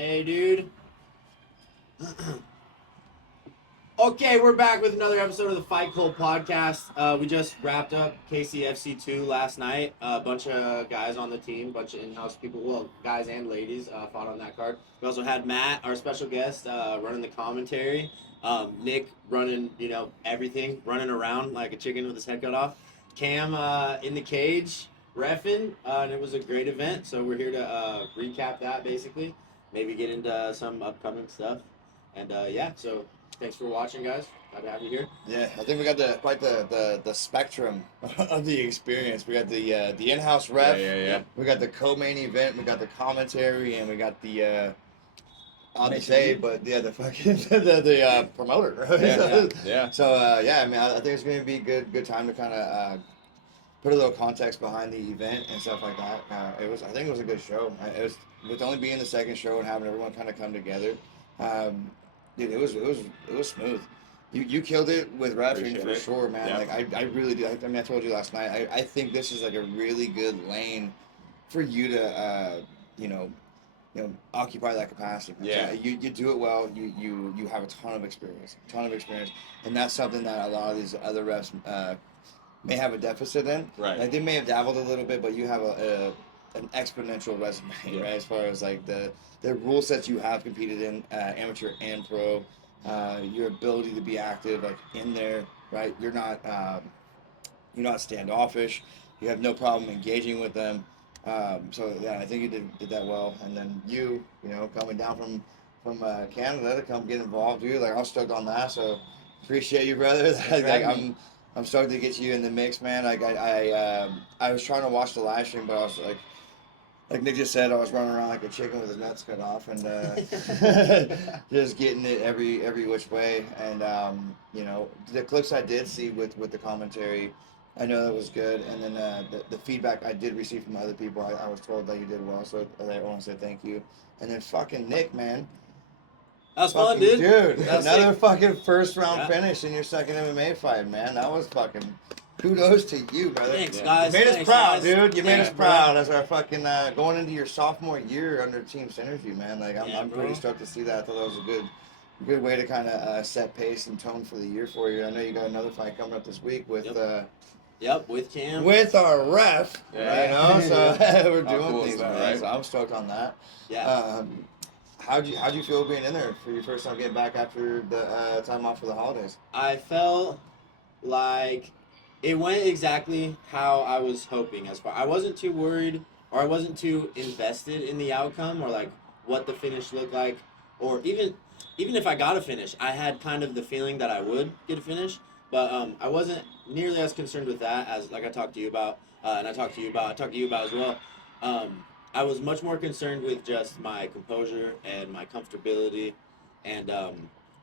Hey, dude. Okay, we're back with another episode of the Fight Club podcast. We just wrapped up Kcfc 2 last night. A bunch of guys on the team, bunch of in-house people, well, guys and ladies fought on that card. We also had Matt, our special guest, running the commentary. Nick running, everything, running around like a chicken with his head cut off. Cam in the cage, reffing, and it was a great event. So we're here to recap that, basically. Maybe get into some upcoming stuff. And so thanks for watching, guys. Glad to have you here. Yeah, I think we got quite the spectrum of the experience. We got the in-house ref. Yeah. We got the co-main event. We got the commentary, and we got the odd to Main say, event. but yeah, the fucking the promoter. Yeah. So I mean, I think it's going to be good time to kind of put a little context behind the event and stuff like that. I think it was a good show. It was with only being the second show and having everyone kind of come together. Dude, it was smooth. You killed it with refereeing for sure, man. Yeah. Like I really do. I mean, I told you last night. I think this is like a really good lane for you to occupy that capacity. Yeah. You do it well. You have a ton of experience, and that's something that a lot of these other refs may have a deficit in. Right. Like they may have dabbled a little bit, but you have an exponential resume, right? As far as like the rule sets you have competed in, amateur and pro, your ability to be active, like in there, right? You're not standoffish. You have no problem engaging with them. So yeah, I think you did that well. And then you coming down from Canada to come get involved, dude. Like I was stoked on that. So appreciate you, brother. Like, I'm stoked to get you in the mix, man. Like I was trying to watch the live stream, but I was like Nick just said, I was running around like a chicken with his nuts cut off and just getting it every which way. And the clips I did see with the commentary, I know that was good. And then the feedback I did receive from other people, I was told that you did well. So I want to say thank you. And then fucking Nick, man. That was fun, dude. Another fucking first round finish in your second MMA fight, man. That was fucking kudos to you, brother. Thanks, guys. You made us proud, dude. You made us bro. proud as our fucking going into your sophomore year under Team Synergy, man. Like I'm pretty stoked to see that. I thought that was a good way to kind of set pace and tone for the year for you. I know you got another fight coming up this week with with Cam. with our ref, So we're doing cool things, man. right? So I'm stoked on that. Yeah. How'd you feel being in there for your first time getting back after the time off for the holidays? I felt like it went exactly how I was hoping. I wasn't too worried, or I wasn't too invested in the outcome, or like what the finish looked like, or even if I got a finish, I had kind of the feeling that I would get a finish, but I wasn't nearly as concerned with that as like I talked to you about, and I talked to you about as well. I was much more concerned with just my composure and my comfortability, and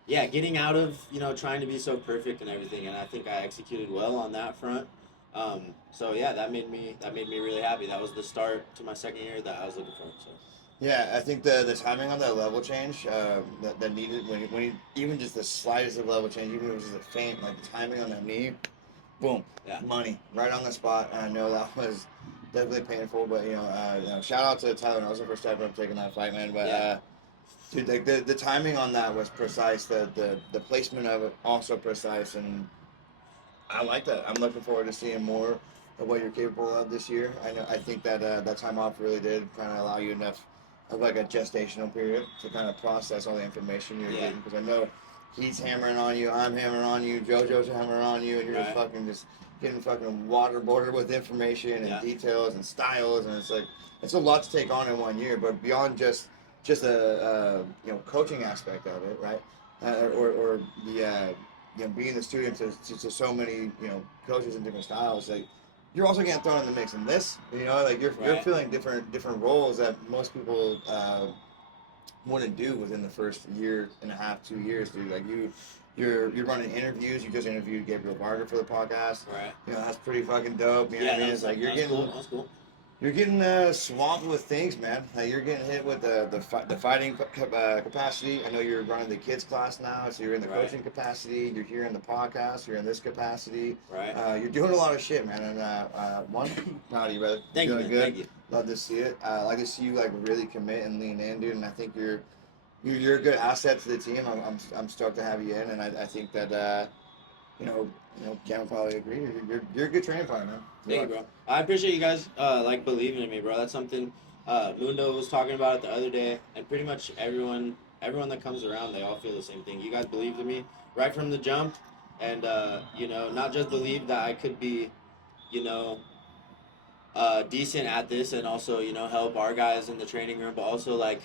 getting out of trying to be so perfect and everything. And I think I executed well on that front. That made me really happy. That was the start to my second year that I was looking for. So. Yeah, I think the timing on that level change that needed when he, even just the slightest of level change, even if it was just a faint, like the timing on that knee, boom, money right on the spot. And I know that was definitely painful, but shout out to Tyler Nelson for stepping up taking that fight, man. But dude, like the timing on that was precise. The placement of it also precise, and I like that. I'm looking forward to seeing more of what you're capable of this year. I think that that time off really did kind of allow you enough of like a gestational period to kind of process all the information you're getting, because I know he's hammering on you, I'm hammering on you, JoJo's hammering on you, and you're just getting fucking waterboarded with information and details and styles, and it's like it's a lot to take on in 1 year. But beyond just a coaching aspect of it, right? Or the being the student to so many coaches and different styles, like you're also getting thrown in the mix in this. You're filling different roles that most people wouldn't do within the first year and a half, 2 years, dude. Like you're running interviews. You just interviewed Gabriel Varga for the podcast. Right. That's pretty fucking dope. You know what I mean? It's like that's cool. You're getting swamped with things, man. Like you're getting hit with the fighting capacity. I know you're running the kids class now, so you're in the coaching capacity. You're here in the podcast. You're in this capacity. Right. You're doing a lot of shit, man. And one, proud of you, brother. Thank you, doing good. Thank you. Love to see it. I like to see you like really commit and lean in, dude. And I think you're a good asset to the team. I'm stoked to have you in, and I think that Cam will probably agree. You're a good training partner, man. Thank you, bro. I appreciate you guys like believing in me, bro. That's something Mundo was talking about it the other day, and pretty much everyone that comes around, they all feel the same thing. You guys believed in me right from the jump, and not just believe that I could be, you know, decent at this, and also help our guys in the training room, but also like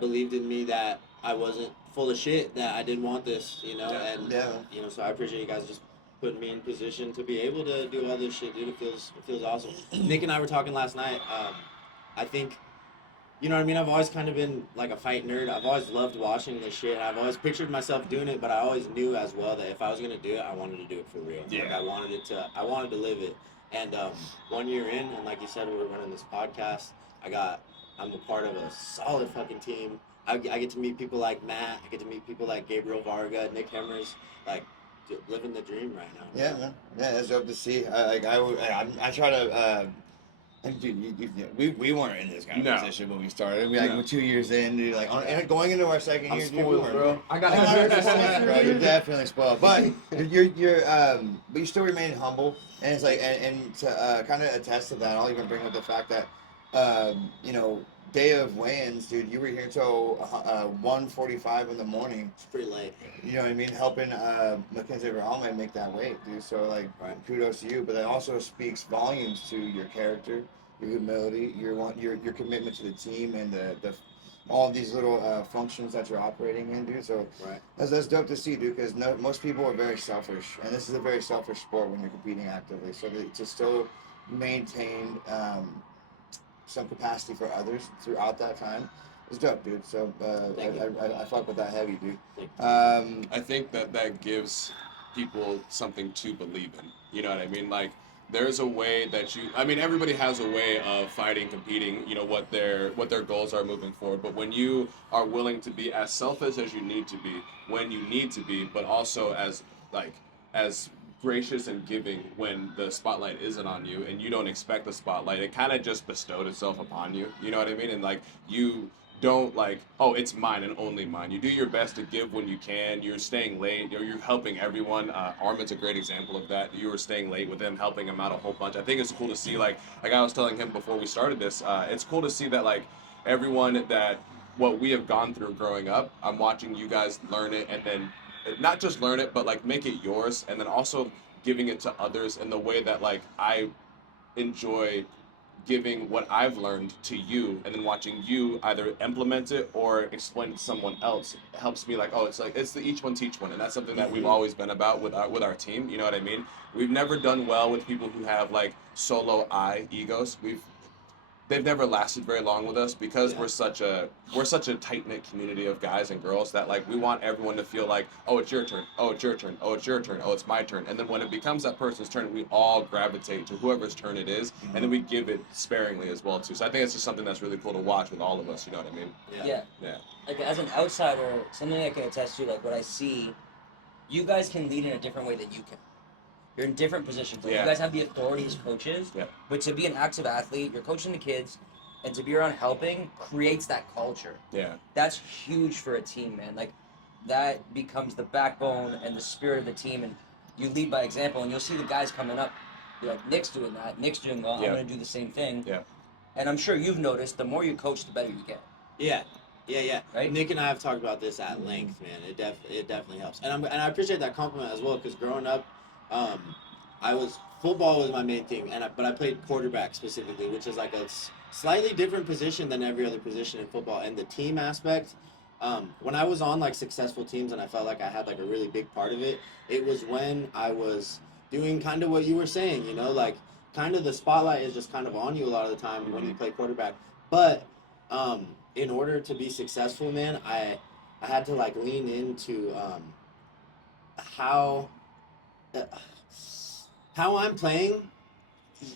believed in me that I wasn't full of shit, that I did want this, and so I appreciate you guys just putting me in position to be able to do all this shit, dude. It feels awesome. Nick and I were talking last night. I think, you know what I mean? I've always kind of been like a fight nerd. I've always loved watching this shit. I've always pictured myself doing it, but I always knew as well that if I was gonna do it, I wanted to do it for real. Yeah. Like I wanted to live it. And 1 year in, and like you said, we were running this podcast. I'm a part of a solid fucking team. I get to meet people like Matt. I get to meet people like Gabriel Varga, Nick Hemmers, like living the dream right now. Yeah, man. Yeah, it's dope to see. I try to. Dude, we weren't in this kind of position when we started. We we're 2 years in, dude, and going into our second year, spoiled, dude, bro. I got bro. You're definitely spoiled, but but you still remain humble, and it's like, and to kind of attest to that, I'll even bring up the fact that, day of weigh-ins, dude, you were here till 1:45 in the morning. It's pretty late. You know what I mean? Helping Mackenzie Rahalme make that weight, dude. So like, kudos to you. But that also speaks volumes to your character, your humility, your commitment to the team, and the all these little functions that you're operating in, dude. So that's dope to see, dude. Because most people are very selfish, and this is a very selfish sport when you're competing actively. So to still maintain some capacity for others throughout that time is dope, dude. So I fuck with that heavy, dude. I think that gives people something to believe in. You know what I mean? Like, there's a way that everybody has a way of fighting, competing, what their goals are moving forward. But when you are willing to be as selfish as you need to be when you need to be, but also as gracious and giving when the spotlight isn't on you and you don't expect the spotlight, it kind of just bestowed itself upon you. You know what I mean? And like, you don't like, oh, it's mine and only mine. You do your best to give when you can. You're staying late. You're helping everyone. Armin's a great example of that. You were staying late with him, helping him out a whole bunch. I think it's cool to see, like I was telling him before we started this, it's cool to see that like everyone that what we have gone through growing up, I'm watching you guys learn it, and then not just learn it, but like make it yours, and then also giving it to others in the way that like I enjoy giving what I've learned to you, and then watching you either implement it or explain it to someone else helps me. Like, oh, it's the each one teach one, and that's something that we've always been about with our team. You know what I mean? We've never done well with people who have like solo I egos. They've never lasted very long with us because we're such a tight-knit community of guys and girls that like we want everyone to feel like, oh, it's your turn, oh, it's your turn, oh, it's your turn, oh, it's my turn. And then when it becomes that person's turn, we all gravitate to whoever's turn it is, and then we give it sparingly as well too. So I think it's just something that's really cool to watch with all of us. You know what I mean? Yeah. Like, as an outsider, something I can attest to, like what I see, you guys can lead in a different way than you can. You're in different positions. Like, you guys have the authority as coaches, but to be an active athlete, you're coaching the kids, and to be around helping creates that culture. Yeah. That's huge for a team, man. Like, that becomes the backbone and the spirit of the team, and you lead by example, and you'll see the guys coming up. You're like, Nick's doing that. Nick's doing well. I'm going to do the same thing. Yeah. And I'm sure you've noticed, the more you coach, the better you get. Yeah. Right? Nick and I have talked about this at length, man. It definitely helps. And I appreciate that compliment as well, because growing up, football was my main thing, but I played quarterback specifically, which is like a slightly different position than every other position in football. And the team aspect, when I was on like successful teams and I felt like I had like a really big part of it, it was when I was doing kind of what you were saying, like kind of the spotlight is just kind of on you a lot of the time when you play quarterback. But in order to be successful, man, I had to like lean into how I'm playing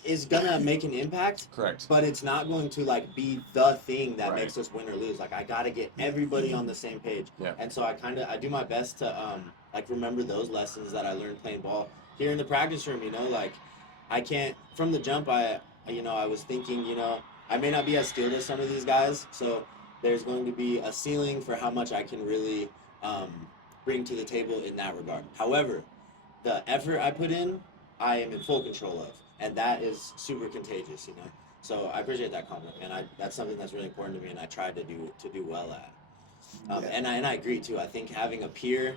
is gonna make an impact. Correct. But it's not going to like be the thing that makes us win or lose. Like, I gotta get everybody on the same page. Yeah. And so I do my best to like remember those lessons that I learned playing ball here in the practice room. Like, I can't, from the jump, I I was thinking, I may not be as skilled as some of these guys, so there's going to be a ceiling for how much I can really um, bring to the table in that regard. However, the effort I put in, I am in full control of, and that is super contagious. So I appreciate that comment, and that's something that's really important to me, and I tried to do well at. And I agree too. I think having a peer,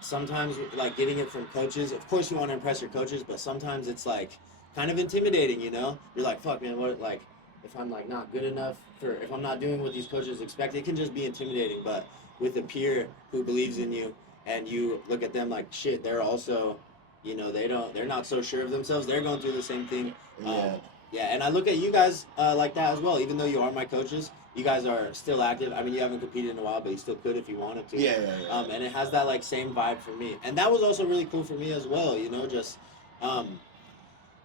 sometimes like getting it from coaches. Of course, you want to impress your coaches, but sometimes it's like kind of intimidating. You're like, fuck, man, what like if I'm like not good enough for if I'm not doing what these coaches expect, it can just be intimidating. But with a peer who believes in you, and you look at them like shit, they're also, they're not so sure of themselves. They're going through the same thing. Yeah, and I look at you guys like that as well. Even though you are my coaches, you guys are still active. I mean, you haven't competed in a while, but you still could if you wanted to. Yeah. And it has that like same vibe for me, and that was also really cool for me as well. Just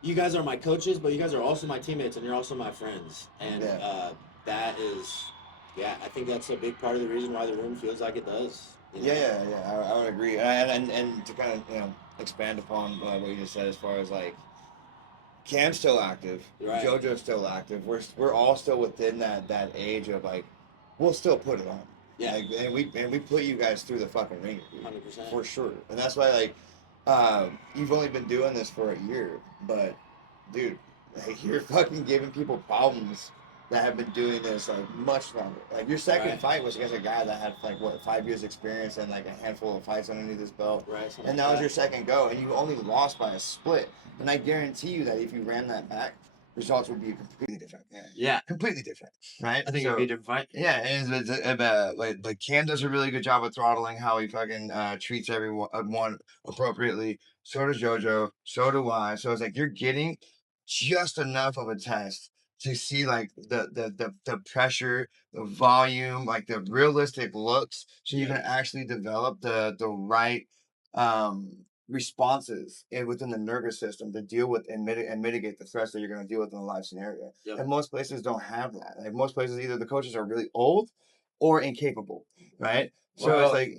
you guys are my coaches, but you guys are also my teammates, and you're also my friends, and that is, yeah, I think that's a big part of the reason why the room feels like it does. Yeah. I would agree, and to kind of expand upon what you just said as far as like. Cam's still active. Right. JoJo's still active. We're all still within that age of like, we'll still put it on. Yeah. Like, and we put you guys through the fucking ringer, 100%. for sure. And that's why like, you've only been doing this for a year, but dude, like you're fucking giving people problems that have been doing this like much longer. Like your second fight was against a guy that had like 5 years experience and like a handful of fights underneath his belt. Right. And that was your second go, and you only lost by a split. And I guarantee you that if you ran that back, results would be completely different. Yeah. Completely different, right? I think it'd be a different fight. Yeah, and like Cam does a really good job of throttling how he fucking treats everyone appropriately. So does JoJo. So do I. So it's like you're getting just enough of a test to see like the pressure, the volume, like the realistic looks, so you can actually develop the right responses within the nervous system to deal with and mitigate the threats that you're going to deal with in a live scenario. Yep. And most places don't have that. Like most places, either the coaches are really old or incapable, right? So it's like,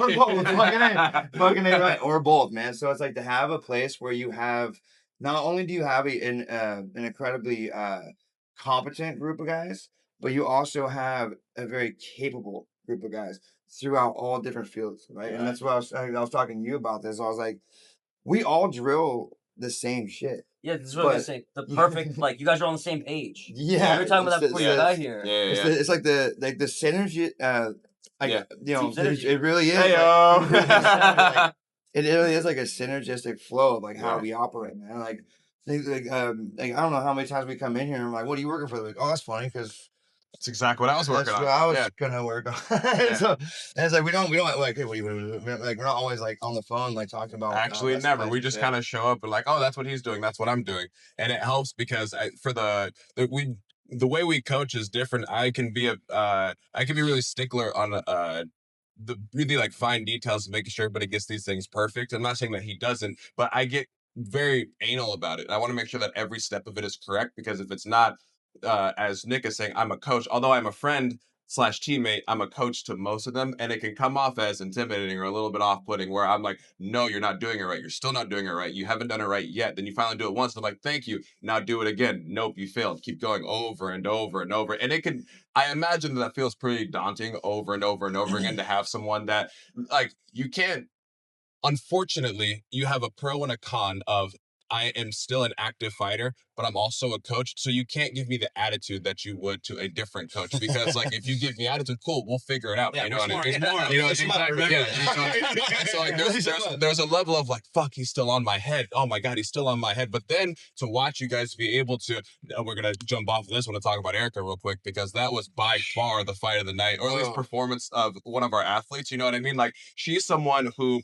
or both, fucking A, right, or both, man. So it's like to have a place where you have, not only do you have an incredibly competent group of guys, but you also have a very capable group of guys throughout all different fields, right? And that's what I was talking to you about this. I was like, we all drill the same shit. Yeah, this is what I was gonna say. The perfect, like, you guys are on the same page. Yeah, we were talking about that before you got here. It's like the synergy. It really is. Heyo. It really is like a synergistic flow of like how we operate, man. Like I don't know how many times we come in here and I'm like, "What are you working for?" They're like, "Oh, that's funny because That's exactly what I was working on. what I was gonna work on." So and it's like we don't like, hey, like we're not always like on the phone like talking about. Actually, never. We just kind of show up and like, oh, that's what he's doing. That's what I'm doing, and it helps because the way we coach is different. I can be really stickler on the really like fine details of making sure everybody gets these things perfect. I'm not saying that he doesn't, but I get very anal about it. I want to make sure that every step of it is correct because if it's not, as Nick is saying, I'm a coach. Although I'm a friend slash teammate, I'm a coach to most of them, and it can come off as intimidating or a little bit off-putting. Where I'm like, no, you're not doing it right. You're still not doing it right. You haven't done it right yet. Then you finally do it once. And I'm like, thank you. Now do it again. Nope, you failed. Keep going over and over and over. And it can. I imagine that feels pretty daunting over and over and over again to have someone that like you can't. Unfortunately, you have a pro and a con of I am still an active fighter, but I'm also a coach. So you can't give me the attitude that you would to a different coach because, like, if you give me attitude, cool, we'll figure it out. Yeah, you know what I mean? So like, there's a level of like, fuck, he's still on my head. Oh my god, he's still on my head. But then to watch you guys be able to, we're gonna jump off of this one and talk about Erica real quick because that was by far the fight of the night, or at least performance of one of our athletes. You know what I mean? Like, she's someone who.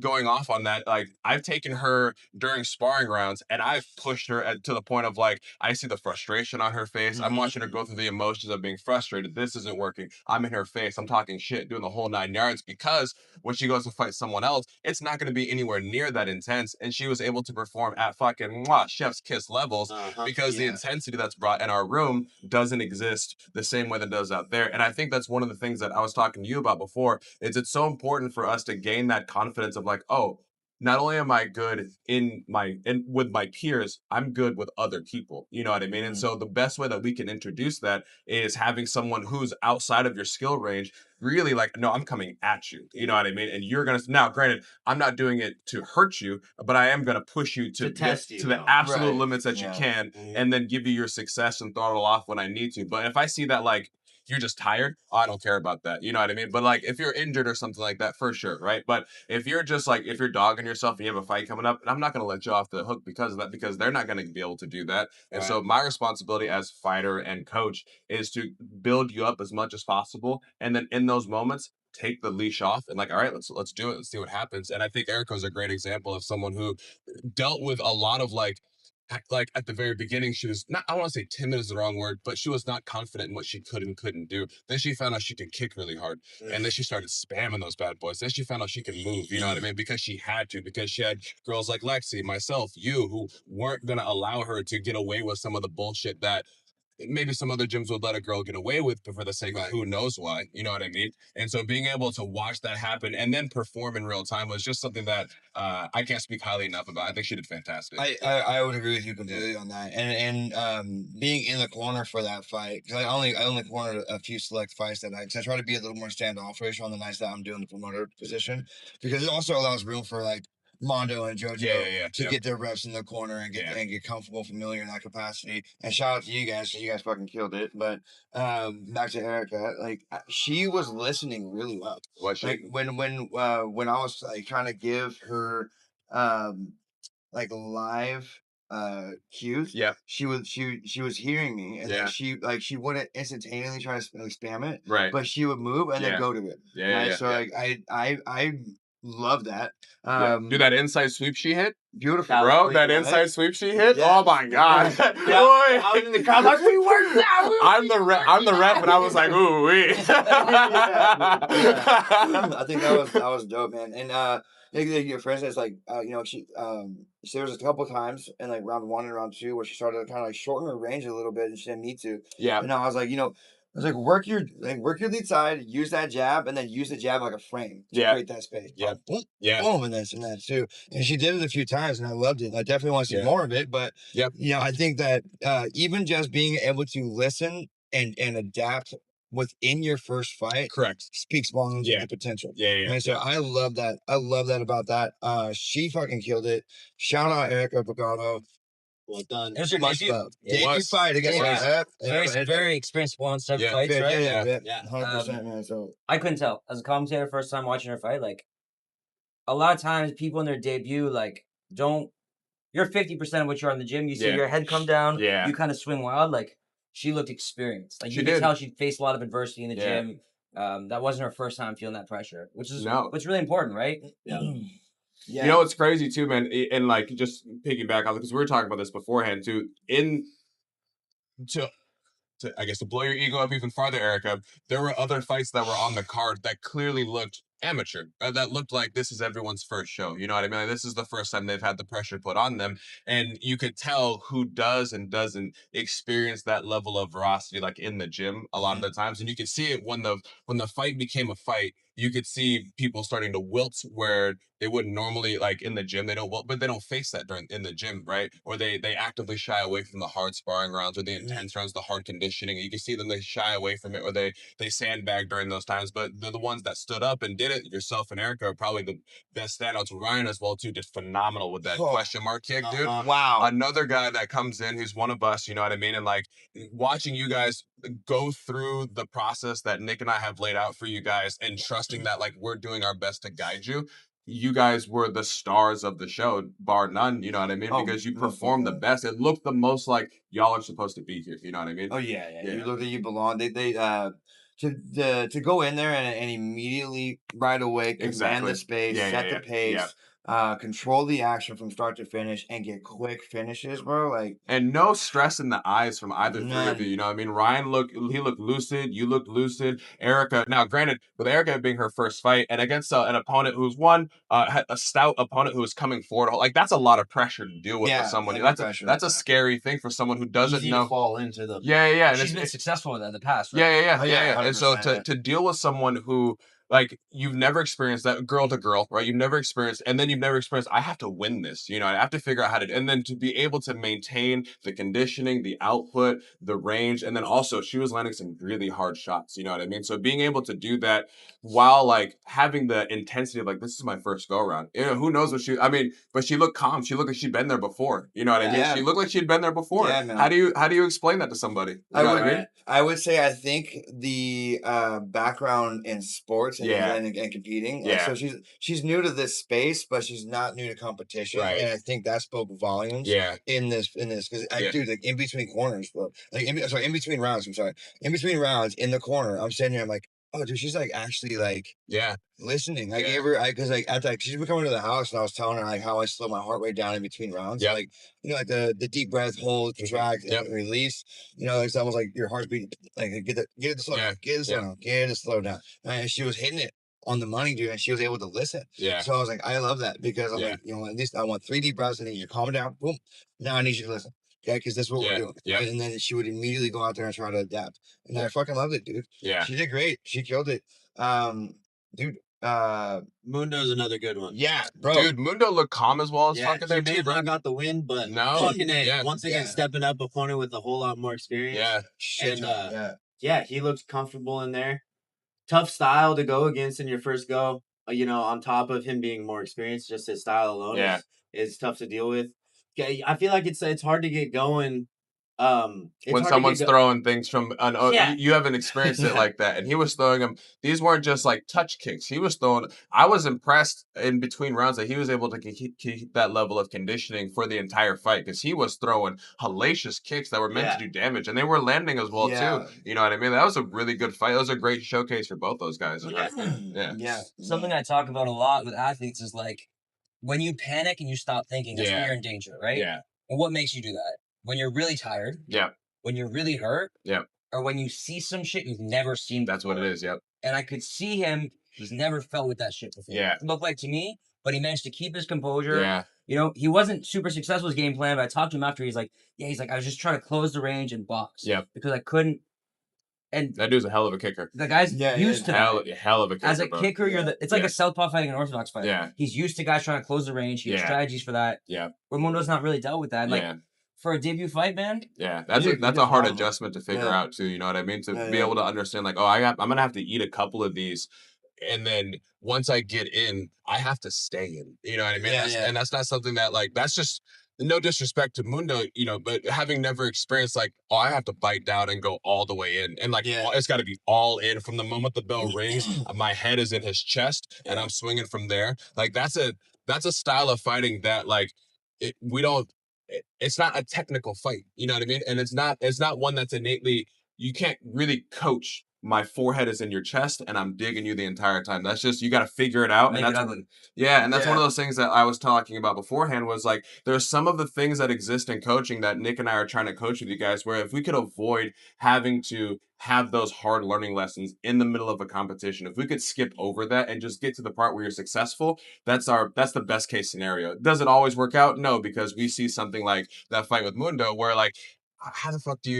Going off on that, like I've taken her during sparring rounds and I've pushed her to the point of like, I see the frustration on her face. I'm watching her go through the emotions of being frustrated. This isn't working. I'm in her face. I'm talking shit, doing the whole 9 yards because when she goes to fight someone else, it's not going to be anywhere near that intense. And she was able to perform at fucking chef's kiss levels because the intensity that's brought in our room doesn't exist the same way that it does out there. And I think that's one of the things that I was talking to you about before is it's so important for us to gain that confidence of like, oh, not only am I good with my peers, I'm good with other people. You know what I mean? And so the best way that we can introduce that is having someone who's outside of your skill range really like, no, I'm coming at you. You know what I mean? And you're gonna now, granted, I'm not doing it to hurt you, but I am gonna push you to test you, to the though. absolute Right. limits that you can, and then give you your success and throttle off when I need to. But if I see that like you're just tired, I don't care about that. You know what I mean? But like if you're injured or something like that, for sure, right? But if you're just like if you're dogging yourself and you have a fight coming up, and I'm not gonna let you off the hook because of that, because they're not gonna be able to do that. And so my responsibility as fighter and coach is to build you up as much as possible. And then in those moments, take the leash off and like, all right, let's do it. Let's see what happens. And I think Erica's a great example of someone who dealt with a lot of like at the very beginning, she was not, I want to say timid is the wrong word, but she was not confident in what she could and couldn't do. Then she found out she could kick really hard. And then she started spamming those bad boys. Then she found out she could move, you know what I mean? Because she had to, because she had girls like Lexi, myself, you, who weren't going to allow her to get away with some of the bullshit that maybe some other gyms would let a girl get away with, but for the sake of who knows why, you know what I mean? And so being able to watch that happen and then perform in real time was just something that I can't speak highly enough about. I think she did fantastic. I would agree with you completely on that. And being in the corner for that fight, because I only cornered a few select fights that night. So I try to be a little more standoffish on the nights that I'm doing the promoter position, because it also allows room for like Mondo and JoJo to get their reps in the corner and get comfortable, familiar in that capacity. And shout out to you guys, because you guys fucking killed it. But back to Erica, like she was listening really well. Like when I was like trying to give her like live cues. Yeah. She was hearing me, and then she wouldn't instantaneously try to like spam it, Right. but she would move and then go to it. Right. So like I love that. Dude, that inside sweep she hit, Beautiful, bro. That inside sweep she hit. Oh my god. I was in the crowd like, we worked out. I'm the rep, and I was like, ooh wee. I think that was dope, man. And for instance, like she there was a couple times in like round 1 and round 2 where she started to kind of like shorten her range a little bit, and she didn't need to. Yeah. And I was like, work your lead side, use that jab, and then use the jab like a frame to create that space. Yeah. Boom, Yeah. boom, and that too. And she did it a few times, and I loved it. I definitely want to see more of it. But I think that even just being able to listen and adapt within your first fight, correct, speaks volumes of the potential. And so I love that. I love that about that. She fucking killed it. Shout out Erica Pagano. Well done. It was your debut. Debut fight against Very experienced 1-7 fights, right? Yeah, 100%, man. So I couldn't tell as a commentator first time watching her fight. Like a lot of times, people in their debut like don't. You're 50% of what you are in the gym. You see your head come down. Yeah. You kind of swing wild. Like she looked experienced. Like you could tell she faced a lot of adversity in the gym. That wasn't her first time feeling that pressure, which is what's really important, right? Yeah. You know what's crazy too, man, and like just piggyback on because we were talking about this beforehand too. I guess to blow your ego up even farther, Erica, there were other fights that were on the card that clearly looked amateur. That looked like this is everyone's first show. You know what I mean? Like, this is the first time they've had the pressure put on them. And you could tell who does and doesn't experience that level of veracity like in the gym a lot of the times. And you could see it when the fight became a fight. You could see people starting to wilt where they wouldn't normally, like in the gym, they don't wilt, but they don't face that in the gym, right? Or they actively shy away from the hard sparring rounds or the intense rounds, the hard conditioning. You can see them, they shy away from it, or they sandbag during those times. But they're the ones that stood up and did it. Yourself and Erica are probably the best standouts. Ryan as well too did phenomenal with that question mark kick, dude. Wow. Another guy that comes in who's one of us, you know what I mean? And like watching you guys go through the process that Nick and I have laid out for you guys and trusting that like we're doing our best to guide you. You guys were the stars of the show, bar none, you know what I mean? Because you performed the best. It looked the most like y'all are supposed to be here, you know what I mean? Oh yeah. You look like you belong. They to go in there and immediately right away command the space, set the pace, control the action from start to finish, and get quick finishes, bro. Like, and no stress in the eyes from either three of you. You know what I mean? Ryan looked lucid. You looked lucid. Erica, now granted, with Erica being her first fight and against an opponent who's a stout opponent who is coming forward, like that's a lot of pressure to deal with for someone. That's a scary thing for someone who doesn't know. To fall into the. And she's been successful with that in the past, right? Yeah. And so to deal with someone who like you've never experienced that girl to girl, right? You've never experienced, and then you've never experienced, I have to win this, you know, I have to figure out how to, and then to be able to maintain the conditioning, the output, the range, and then also she was landing some really hard shots, you know what I mean? So being able to do that while like having the intensity of like, this is my first go around, you know, who knows what I mean, but she looked calm. She looked like she'd been there before, you know what I mean? Yeah. She looked like she'd been there before. Yeah, man. How do you explain that to somebody? You know what I mean? I would say I think the background in sports and, Yeah. and competing. Like, Yeah. so she's new to this space, but she's not new to competition. Right. And I think that spoke volumes. Yeah. In this because I Yeah. do like in between corners, bro. Like in between rounds. I'm sorry. In between rounds in the corner, I'm sitting here. I'm like, oh, dude, she's like actually like Yeah. listening. I Yeah. gave her because like at that she's been coming to the house and I was telling her like how I slow my heart rate down in between rounds. Yep. Like, you know, like the deep breath, hold, contract, Yep. and release. You know, it's almost like your heart's beating. Like get it to slow down, get it to slow down, get it to slow down. And she was hitting it on the money, dude, and she was able to listen. Yeah. So I was like, I love that because I'm like, you know, at least I want 3 deep breaths and then you calm down. Boom. Now I need you to listen. Okay, because that's what we're doing. Yeah. Right? And then she would immediately go out there and try to adapt. And I fucking loved it, dude. Yeah. She did great. She killed it. Dude, Mundo's another good one. yeah, bro. Dude, Mundo looked calm as well as fucking he there may too, have bro. not got the win, but No. fucking A. Yeah. Once again, stepping up, opponent with a whole lot more experience. Yeah. Shit. And yeah, he looked comfortable in there. Tough style to go against in your first go. You know, on top of him being more experienced, just his style alone is tough to deal with. I feel like it's hard to get going. When someone's throwing things from you haven't experienced it like that, and he was throwing them. These weren't just like touch kicks. He was throwing. I was impressed in between rounds that he was able to keep that level of conditioning for the entire fight because he was throwing hellacious kicks that were meant to do damage, and they were landing as well too. You know what I mean? That was a really good fight. That was a great showcase for both those guys. Yeah. Something I talk about a lot with athletes is like when you panic and you stop thinking, that's when you're in danger, right? Yeah. And what makes you do that? When you're really tired. Yeah. When you're really hurt. Yeah. Or when you see some shit you've never seen before. That's what it is, yep. And I could see him, he's never felt with that shit before. Yeah. It looked like to me, but he managed to keep his composure. Yeah. You know, he wasn't super successful with his game plan, but I talked to him after, he's like, I was just trying to close the range and box. Yeah. Because I couldn't. And that dude's a hell of a kicker. The guy's used to hell of a kicker. As a kicker, it's like a southpaw fighting an orthodox fighter. Yeah. He's used to guys trying to close the range. He has strategies for that. Yeah. Mundo's not really dealt with that. Like, for a debut fight, man. Yeah, that's a hard adjustment to figure out too. You know what I mean? To be able to understand, like, oh, I'm gonna have to eat a couple of these, and then once I get in, I have to stay in. You know what I mean? And that's not something that like that's just no disrespect to Mundo, you know, but having never experienced like, oh, I have to bite down and go all the way in, and like it's got to be all in from the moment the bell rings. My head is in his chest, and I'm swinging from there. Like that's a style of fighting that like we don't. It's not a technical fight, you know what I mean? And it's not one that's innately, you can't really coach. My forehead is in your chest and I'm digging you the entire time. That's just, you got to figure it out. Make and it ugly. Yeah, and that's one of those things that I was talking about beforehand was like, there's some of the things that exist in coaching that Nick and I are trying to coach with you guys, where if we could avoid having to have those hard learning lessons in the middle of a competition, if we could skip over that and just get to the part where you're successful, that's the best case scenario. Does it always work out? No, because we see something like that fight with Mundo where like, how do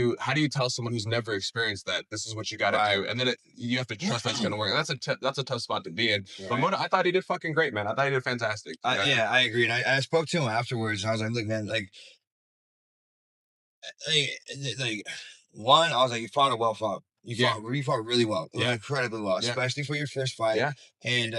you tell someone who's never experienced that this is what you got to do, and then you have to trust that's gonna work. That's a tough spot to be in. But Mundo, I thought he did fucking great, man. I thought he did fantastic. I agree. And I spoke to him afterwards. And I was like, look, man, like one, I was like, you fought a well fought. You fought really well. Incredibly well, especially for your first fight. Yeah. And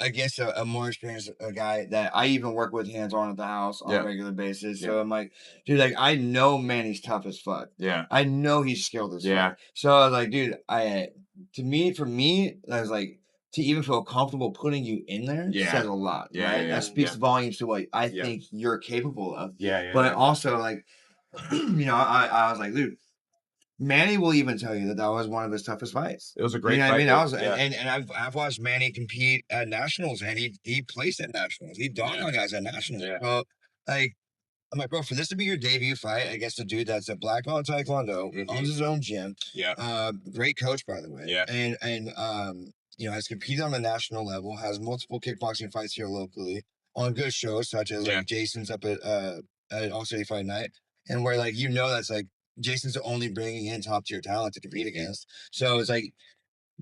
against a more experienced guy that I even work with hands on at the house on a regular basis. So I'm like, dude, like I know Manny's tough as fuck. Yeah. I know he's skilled as fuck. So I was like, dude, for me, I was like, to even feel comfortable putting you in there says a lot. Right? That speaks volumes to what I think you're capable of. But also like, you know, I was like, dude, Manny will even tell you that was one of his toughest fights. It was a great fight. I mean, and I've watched Manny compete at nationals, and he placed at nationals. He dogged on guys at nationals. So, like, I'm like, bro, for this to be your debut fight against a dude that's a black belt in Taekwondo, owns his own gym. Great coach, by the way. And you know, has competed on a national level, has multiple kickboxing fights here locally on good shows such as like Jason's up at All City Fight Night, and where like that's like Jason's only bringing in top tier talent to compete against. So it's like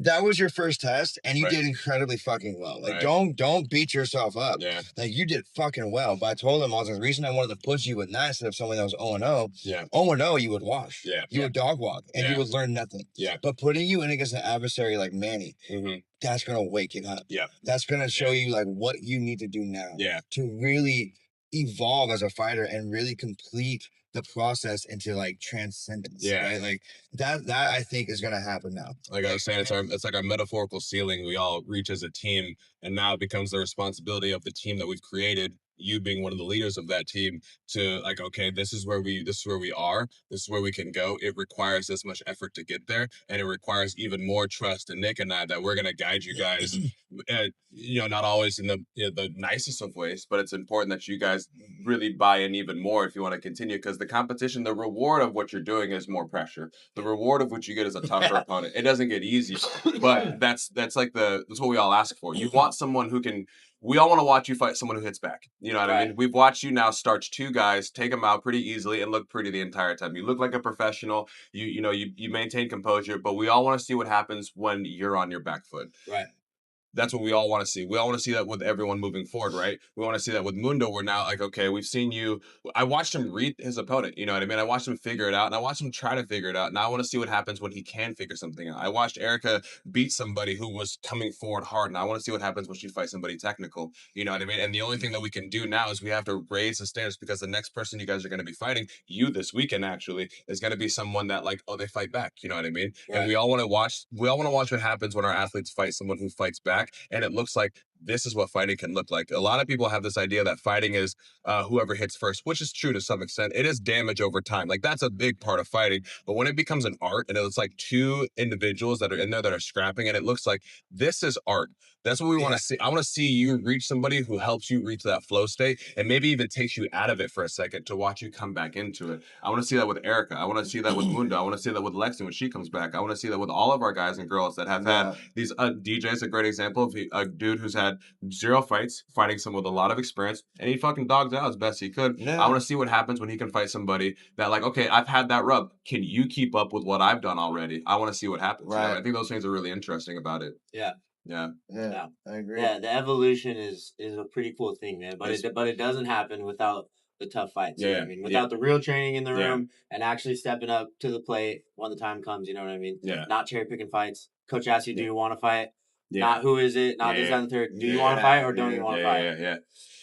that was your first test, and you Right. did incredibly fucking well. Like, Right. don't beat yourself up. Yeah. Like, you did fucking well. But I told him, I was like, the reason I wanted to push you with that instead of someone that was 0-0, Yeah. 0-0, you would wash. Yeah. You would dog walk, and you Yeah. would learn nothing. Yeah. But putting you in against an adversary like Manny, Mm-hmm. that's gonna wake it up. Yeah. That's gonna show you like what you need to do now. Yeah. To really evolve as a fighter and really complete the process into like transcendence. Yeah. Right. Like that I think is gonna happen now. Like I was saying, it's like our metaphorical ceiling we all reach as a team, and now it becomes the responsibility of the team that we've created, you being one of the leaders of that team, to like, okay, this is where we are, this is where we can go. It requires this much effort to get there, and it requires even more trust in Nick and I that we're gonna guide you guys. Not always in the nicest of ways, but it's important that you guys really buy in even more if you want to continue, because the competition, the reward of what you're doing is more pressure. The reward of what you get is a tougher opponent. It doesn't get easy, but that's like that's what we all ask for. You want someone who can. We all want to watch you fight someone who hits back. You know what I mean? We've watched you now starch 2 guys, take them out pretty easily, and look pretty the entire time. You look like a professional. You maintain composure, but we all want to see what happens when you're on your back foot. Right. That's what we all want to see. We all want to see that with everyone moving forward, right? We want to see that with Mundo. We're now like, okay, we've seen you. I watched him read his opponent. You know what I mean? I watched him figure it out, and I watched him try to figure it out. Now I want to see what happens when he can figure something out. I watched Erica beat somebody who was coming forward hard, and I want to see what happens when she fights somebody technical. You know what I mean? And the only thing that we can do now is we have to raise the standards, because the next person you guys are going to be fighting, you this weekend actually, is going to be someone that like, oh, they fight back. You know what I mean? Right. And we all want to watch. We all want to watch what happens when our athletes fight someone who fights back, and it looks like this is what fighting can look like. A lot of people have this idea that fighting is whoever hits first, which is true to some extent. It is damage over time. Like, that's a big part of fighting. But when it becomes an art, and it's like 2 individuals that are in there that are scrapping, and it looks like this is art. That's what we want to see. I want to see you reach somebody who helps you reach that flow state, and maybe even takes you out of it for a second to watch you come back into it. I want to see that with Erica. I want to see that with Mundo. I want to see that with Lexi when she comes back. I want to see that with all of our guys and girls that have had these. DJ's a great example of a dude who's had 0 fights, fighting someone with a lot of experience, and he fucking dogs out as best he could. I want to see what happens when he can fight somebody that, like, okay, I've had that rub. Can you keep up with what I've done already? I want to see what happens. Right. I think those things are really interesting about it. Yeah. Yeah, I agree. Yeah, the evolution is a pretty cool thing, man. But it doesn't happen without the tough fights. You know what I mean? Without the real training in the room and actually stepping up to the plate when the time comes. You know what I mean? Yeah. Not cherry picking fights. Coach asks you, do you want to fight? Yeah. Not who is it? Not this, that, and the third. Do you want to fight or don't you want to fight?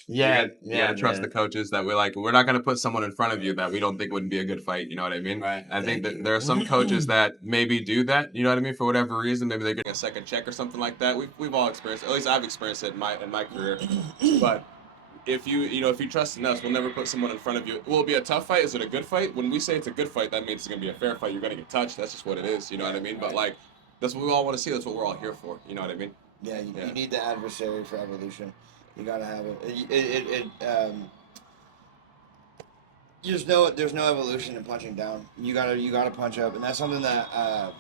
You gotta trust the coaches that we're not gonna put someone in front of you that we don't think wouldn't be a good fight. You know what I mean? Right. I think that there are some coaches that maybe do that. You know what I mean? For whatever reason, maybe they're getting a second check or something like that. We've all experienced it. At least I've experienced it in my career. But if you trust in us, we'll never put someone in front of you. Will it be a tough fight? Is it a good fight? When we say it's a good fight, that means it's gonna be a fair fight. You're gonna get touched. That's just what it is. You know what I mean? But like, that's what we all want to see. That's what we're all here for. You know what I mean? Yeah, you need the adversary for evolution. You gotta have it. There's no evolution in punching down. You gotta punch up, and that's something that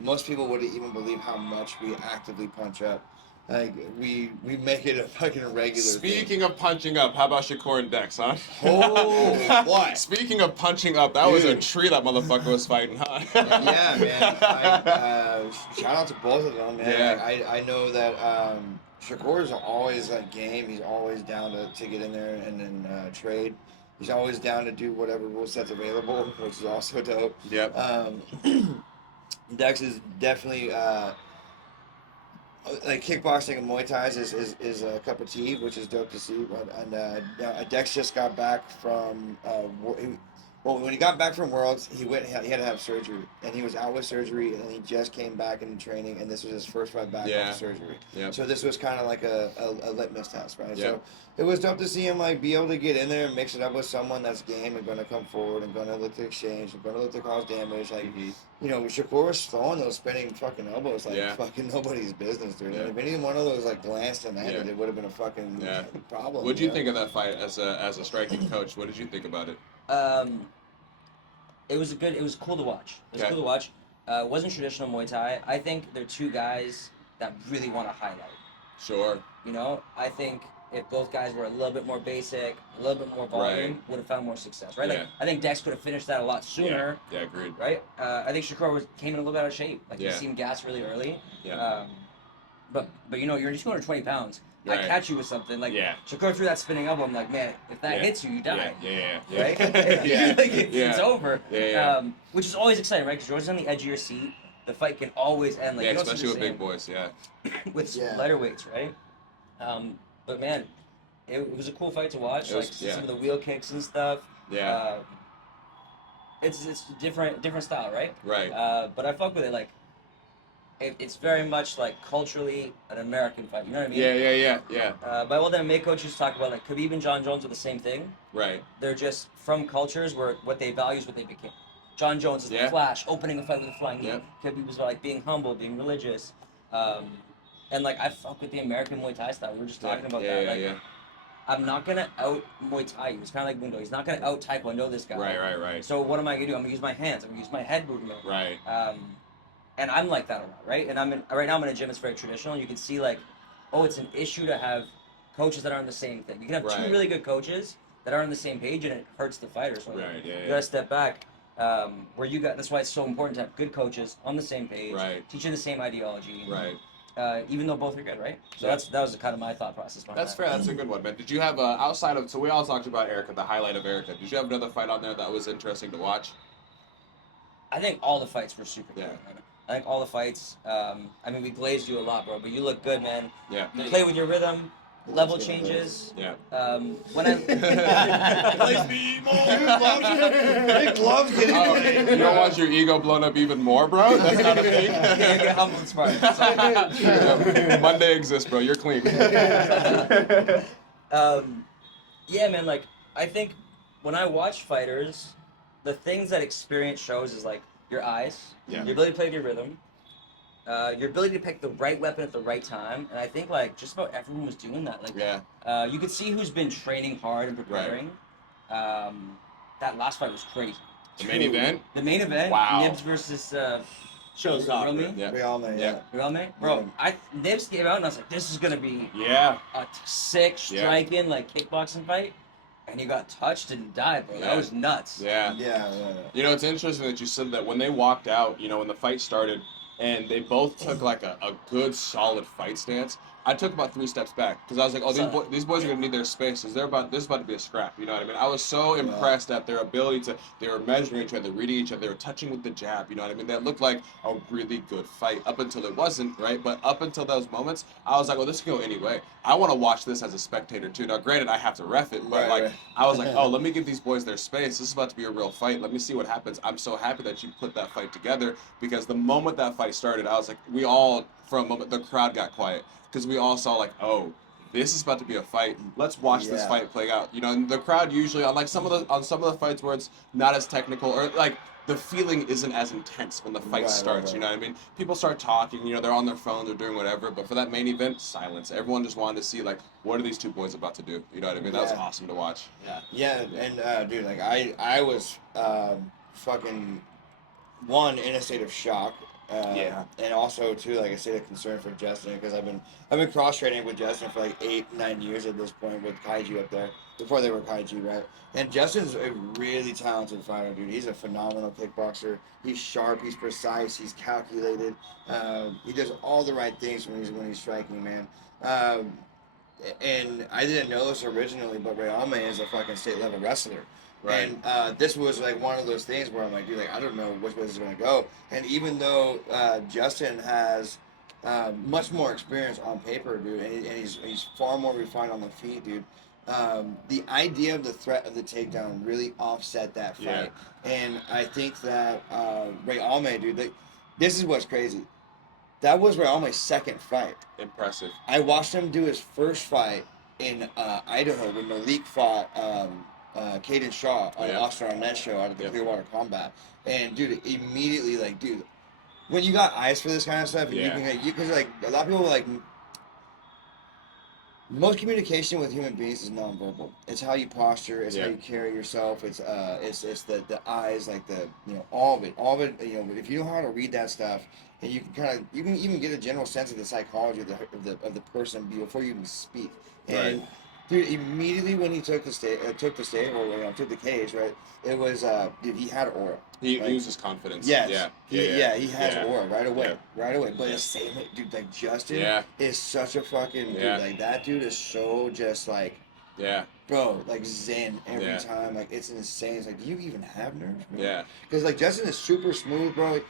most people wouldn't even believe how much we actively punch up. Like we make it a fucking regular. Speaking of punching up, how about Shakur and Dex, huh? Oh, what? Speaking of punching up, that was a tree that motherfucker was fighting, huh? Yeah, man. Shout out to both of them, man. Yeah. Like, I know that Shakur's always like game. He's always down to get in there and then trade. He's always down to do whatever rule set's available, which is also dope. Yep. Dex is definitely like kickboxing and Muay Thai is a cup of tea, which is dope to see. And Dex just got back from when he got back from Worlds, he had to have surgery, and he was out with surgery, and he just came back into training, and this was his first fight back after surgery. Yep. So this was kind of like a litmus test, right? Yep. So it was dope to see him like be able to get in there and mix it up with someone that's game and going to come forward and going to look to exchange and going to look to cause damage. Like, Shakur was throwing those spinning fucking elbows like fucking nobody's business, dude. And if any one of those like glanced and landed, it would have been a fucking problem. What did you think of that fight as a striking coach? What did you think about it? It was cool to watch. It wasn't traditional Muay Thai. I think they're 2 guys that really want to highlight. Sure. I think if both guys were a little bit more basic, a little bit more volume, would have found more success, right? Yeah. Like I think Dex could have finished that a lot sooner. Yeah, agreed. Right? I think Shakur came in a little bit out of shape. Like he seemed gassed really early. Yeah. But you know, you're 220 pounds. Right. I catch you with something like Shakur threw that spinning elbow. I'm like, man, if that hits you, you die. Yeah. Right? Yeah. Like it's over. Yeah. Which is always exciting, right? Because George's on the edge of your seat. The fight can always end. Like, Yeah, you don't see especially the with same big boys. Yeah. with lighter weights, right? But man, it was a cool fight to watch. It was- Some of the wheel kicks and stuff. Yeah. It's different style, right? Right. But I fuck with it. Like, it's very much like culturally an American fight. You know what I mean? Yeah. By all the MMA coaches talk about, like, Khabib and John Jones are the same thing. Right. They're just from cultures where what they value is what they became. John Jones is the Flash, opening a fight with a flying knee. Khabib was about, like, being humble, being religious. And like, I fuck with the American Muay Thai style. We were just talking about that. Like, I'm not gonna out Muay Thai you. It's kind of like Mundo. He's not gonna out Taekwondo this guy. Right. So what am I gonna do? I'm gonna use my hands. I'm gonna use my head movement. Right. And I'm like that a lot, right? And right now I'm in a gym that's very traditional. You can see, like, oh, it's an issue to have coaches that aren't the same thing. You can have two really good coaches that aren't on the same page, and it hurts the fighter. So you gotta step back. That's why it's so important to have good coaches on the same page, teaching the same ideology. Right. Even though both are good, right? So that was kind of my thought process behind That's fair. That's a good one, man. Did you have outside of? So we all talked about Erica, the highlight of Erica. Did you have another fight on there that was interesting to watch? I think all the fights were super good. Yeah. Man. I think all the fights. I mean, we glazed you a lot, bro, but you look good, man. Yeah. You play with your rhythm. Level changes. Yeah. When I Big gloves getting played. You don't want your ego blown up even more, bro? That's not a thing. you get humble and smart. Yeah, Monday exists, bro. You're clean. Yeah, man. Like, I think when I watch fighters, the things that experience shows is like your eyes, your ability to play with your rhythm, your ability to pick the right weapon at the right time, and I think like just about everyone was doing that. Like, you could see who's been training hard and preparing. That last fight was crazy. The main event. The main event. Wow. Nibs versus Showstopper. We all know, Bro, Nibs came out and I was like, this is gonna be a sick striking like kickboxing fight. And he got touched and died, bro. That was nuts. Yeah. You know, it's interesting that you said that when they walked out, you know, when the fight started, and they both took like a good solid fight stance. I took about 3 steps back because I was like, oh, these boys are gonna need their spaces. This is about to be a scrap. You know what I mean? I was so impressed at their ability to. They were measuring each other, reading each other. They were touching with the jab. You know what I mean? That looked like a really good fight up until it wasn't, right? But up until those moments, I was like, well, this can go any way. I want to watch this as a spectator too. Now, granted, I have to ref it, but I was like, oh, let me give these boys their space. This is about to be a real fight. Let me see what happens. I'm so happy that you put that fight together because the moment that fight started, I was like, we all, for a moment, the crowd got quiet. Because we all saw like, oh, this is about to be a fight. Let's watch this fight play out. You know, and the crowd usually on some of the fights where it's not as technical or like the feeling isn't as intense when the fight starts. You know what I mean? People start talking. You know, they're on their phone, they're doing whatever. But for that main event, silence. Everyone just wanted to see like, what are these two boys about to do? You know what I mean? That was awesome to watch. And dude, like I was fucking in a state of shock. And also too, like a state of concern for Justin because I've been cross training with Justin for like 8-9 years at this point with Kaiju up there before they were Kaiju, right? And Justin's a really talented fighter, dude. He's a phenomenal kickboxer. He's sharp, he's precise, he's calculated. He does all the right things when he's striking, man. And I didn't know this originally, but Ray Alme is a fucking state level wrestler. Right. And this was like one of those things where I'm like, dude, like I don't know which way this is gonna go. And even though Justin has much more experience on paper, dude, and he's far more refined on the feet, dude. The idea of the threat of the takedown really offset that fight. And I think that Ray Alme, dude, this is what's crazy. That was Ray Alme's second fight. Impressive. I watched him do his first fight in Idaho when Malik fought Caden Shaw on the Oscar Arnett show out of the Clearwater Combat. And dude, immediately like, dude, when you got eyes for this kind of stuff, you can like a lot of people like most communication with human beings is nonverbal. It's how you posture, it's how you carry yourself, it's the eyes, like the all of it. You know, if you know how to read that stuff, and you can even get a general sense of the psychology of the person before you even speak. And Dude, immediately when he took the stage, took the cage, right? It was, dude, he had aura. He Like, uses confidence. yes. Yeah. He has aura right away. Right away. But Yeah. the same, dude, like Justin is such a fucking, dude, like that dude is so just like, bro, like zen every time. Like, it's insane. It's like, do you even have nerves, bro? Yeah. Because, like, Justin is super smooth, bro.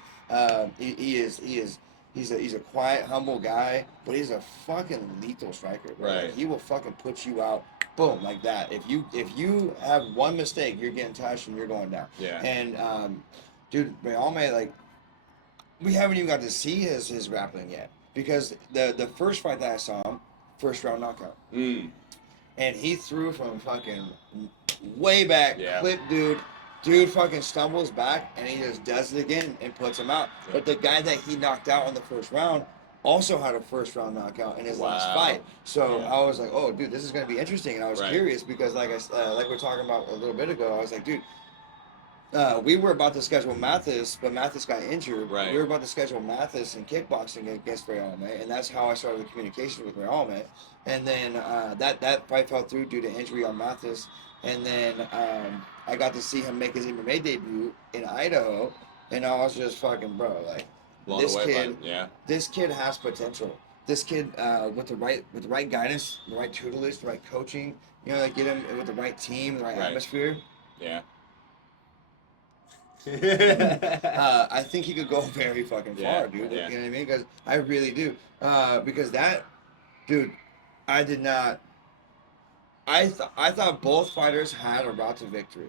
He's a quiet, humble guy, but he's a fucking lethal striker, bro. Right. Like, he will fucking put you out, boom, like that. If you have one mistake, you're getting touched and you're going down. Yeah. And, dude, Realme, like, we haven't even got to see his grappling yet. Because the first fight that I saw him, first round knockout. And he threw from fucking way back, clip dude. Dude fucking stumbles back and he just does it again and puts him out. Yeah. But the guy that he knocked out in the first round also had a first round knockout in his last fight. So I was like, oh, dude, this is going to be interesting. And I was curious because, like we were talking about a little bit ago, I was like, dude, we were about to schedule Mathis, but Mathis got injured. Right. We were about to schedule Mathis in kickboxing against Realme, and that's how I started the communication with Realme. And then that fight fell through due to injury on Mathis. And then I got to see him make his MMA debut in Idaho, and I was just fucking, bro, like, this kid has potential. This kid with the right guidance, the right tutelage, the right coaching, you know, like get him with the right team, the right atmosphere. Yeah. I think he could go very fucking far, dude. Yeah. You know what I mean? Because I really do. Because that, dude, I did not. I thought both fighters had a route to victory,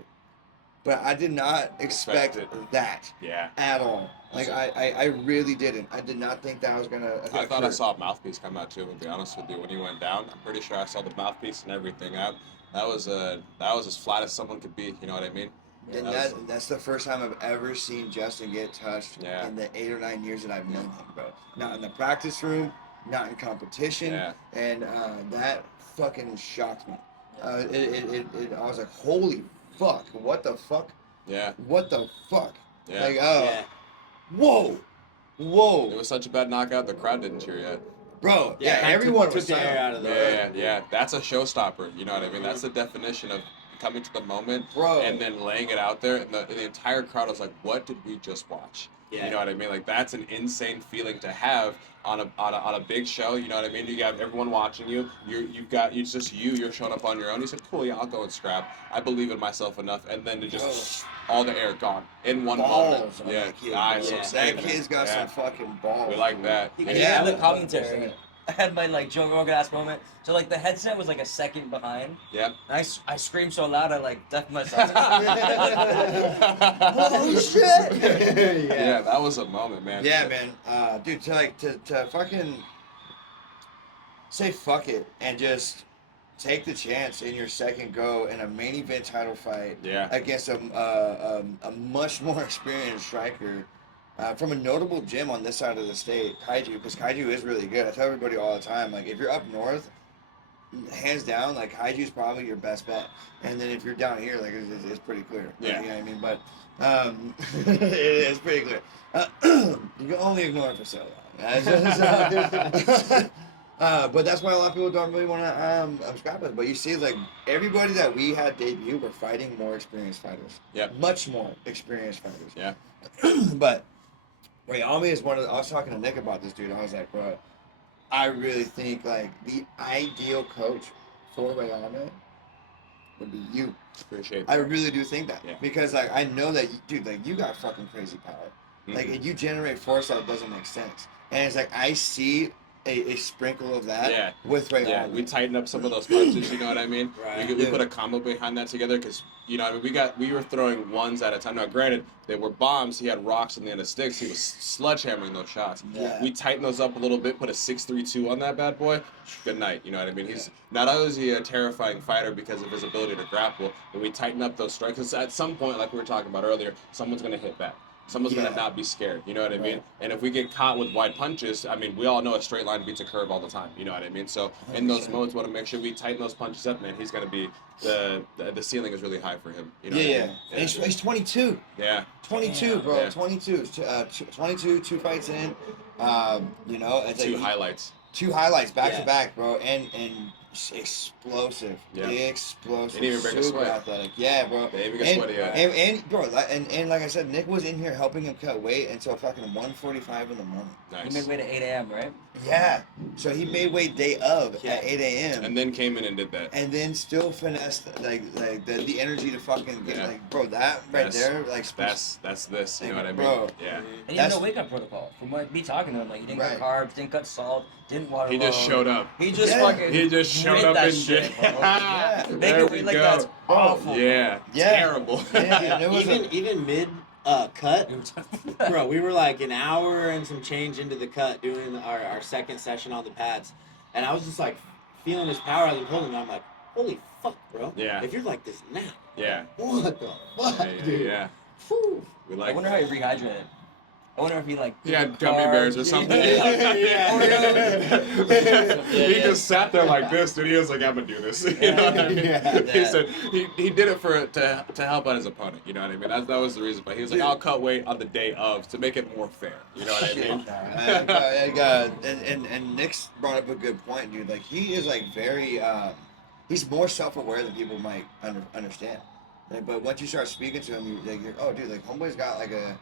but I did not expect that at all. Like I really didn't. I did not think that was gonna. I thought I saw a mouthpiece come out too. To be honest with you, when he went down, I'm pretty sure I saw the mouthpiece and everything out. That was as flat as someone could be. You know what I mean? And that's the first time I've ever seen Justin get touched in the 8 or 9 years that I've known him, bro. Not in the practice room, not in competition, and that fucking shocked me. I was like, holy fuck, what the fuck? Yeah. What the fuck? Yeah. Like, whoa. It was such a bad knockout, the crowd didn't cheer yet. Bro, everyone was took the air out of the Yeah. That's a showstopper. You know what I mean? That's the definition of coming to the moment, and then laying it out there, and the entire crowd was like, "What did we just watch?" You know what I mean? Like, that's an insane feeling to have on a big show. You know what I mean? You got everyone watching you. It's just you're showing up on your own. You said, "Cool, yeah, I'll go and scrap. I believe in myself enough," and then to just all the air gone in one moment. Yeah, that kid's got some fucking balls. We like that. Yeah, the commentary. I had my like Joe Rogan ass moment. So like the headset was like a second behind. Yeah. And I screamed so loud I like deafened myself. Holy shit! Yeah, that was a moment, man. Yeah, man. Dude, to fucking say fuck it and just take the chance in your second go in a main event title fight against a much more experienced striker. From a notable gym on this side of the state, Kaiju, because Kaiju is really good. I tell everybody all the time, like, if you're up north, hands down, like, Kaiju's probably your best bet. And then if you're down here, like, it's pretty clear. Yeah. You know what I mean? But it is pretty clear. You can only ignore it for so long. But that's why a lot of people don't really want to scrap us. But you see, like, everybody that we had debut were fighting more experienced fighters. Yeah. Much more experienced fighters. Yeah. But Realme is one of the, I was talking to Nick about this, dude. I was like, bro, I really think, like, the ideal coach for Realme would be you. Appreciate that. I really do think that. Yeah. Because, like, I know that, dude, like, you got fucking crazy power. Mm-hmm. Like, you generate force that doesn't make sense. And it's like, I see a sprinkle of that with Realme. Yeah, we tightened up some of those punches, you know what I mean? Right. We put a combo behind that together because, you know what I mean, we were throwing ones at a time. Now, granted, they were bombs. He had rocks on the end of sticks. He was sledgehammering those shots. Yeah. We tightened those up a little bit, put a 6-3-2 on that bad boy. Good night, you know what I mean? He's not only is he a terrifying fighter because of his ability to grapple, but we tighten up those strikes. Because at some point, like we were talking about earlier, someone's going to hit back. Someone's going to not be scared, you know what I mean? And if we get caught with wide punches, I mean, we all know a straight line beats a curve all the time, you know what I mean? So in those moments, we want to make sure we tighten those punches up, man. He's going to be, the ceiling is really high for him. You know what I mean? And he's 22. Yeah. 22, bro. Yeah. 22. 22, 2 fights in. You know, it's Two highlights. 2 highlights back to back, bro. And explosive, Yeah. explosive, Didn't even break a super sweat. athletic. Yeah, bro. They even got And, sweaty. Yeah. and bro, and like I said, Nick was in here helping him cut weight until fucking 1:45 in the morning. You Nice. made way to 8 a.m., right? Yeah. So he made weight day of Yeah. at 8 a.m. And then came in and did that. And then still finessed like the energy to fucking get Yeah. like, bro, that right That's- there like That's this. You know what I mean? Bro. Yeah. And he had That's- no wake up protocol. From what me talking to him, like he didn't Right. cut carbs, didn't cut salt, didn't water. He just showed up. He just Yeah. fucking. He just showed rid up that and shit, did. bro. Yeah. Make There it we feel like go. that's awful. Yeah. Yeah. Terrible. Yeah, it was even mid cut, Bro. bro, we were like an hour and some change into the cut doing our second session on the pads, and I was just like feeling his power as I'm holding him. I'm like, holy fuck, bro. Yeah. If you're like this now, Yeah. what the fuck, Yeah. dude? Yeah. Whew. We I like. wonder how he rehydrated. I wonder if he like. He had did gummy bears or carbs. something. Yeah. He just sat there like this, dude. He was like, "I'm gonna do this." You know what I mean? Yeah. He said he did it to help out his opponent. You know what I mean? That was the reason. But he was like, "I'll cut weight on the day of to make it more fair." You know what I mean? And Nick's brought up a good point, dude. Like he is like very, he's more self-aware than people might understand. Like, but once you start speaking to him, you're oh, dude, like homeboy's got like a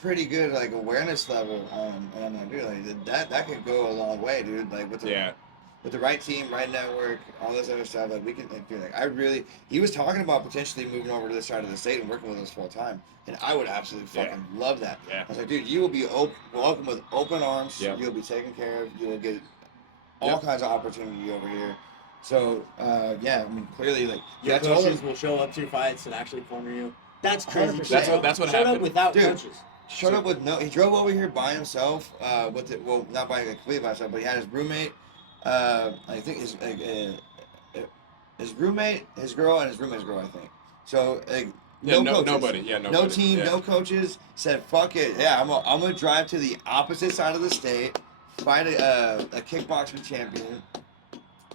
pretty good like awareness level on, and I'm like, dude, like that could go a long way, dude. Like with the Yeah. with the right team, right network, all this other stuff, like we can like, dude, like I really, he was talking about potentially moving over to this side of the state and working with us full time, and I would absolutely fucking love that. Yeah. I was like, dude, you will be welcome with open arms. Yep. You'll be taken care of. You will get all Yep. kinds of opportunity over here. So yeah, I mean clearly like Your I told him, coaches will show up to fights and actually corner you. That's crazy. 100%. That's what Showed up happened. without Dude. coaches. showed up with no. He drove over here by himself. With it, well, not by completely by himself, but he had his roommate. I think his roommate, his girl, and his roommate's girl. I think. So like. Yeah, coaches. nobody. Yeah, nobody. No team, Yeah. no coaches. Said, fuck it. Yeah, I'm gonna drive to the opposite side of the state, fight a kickboxing champion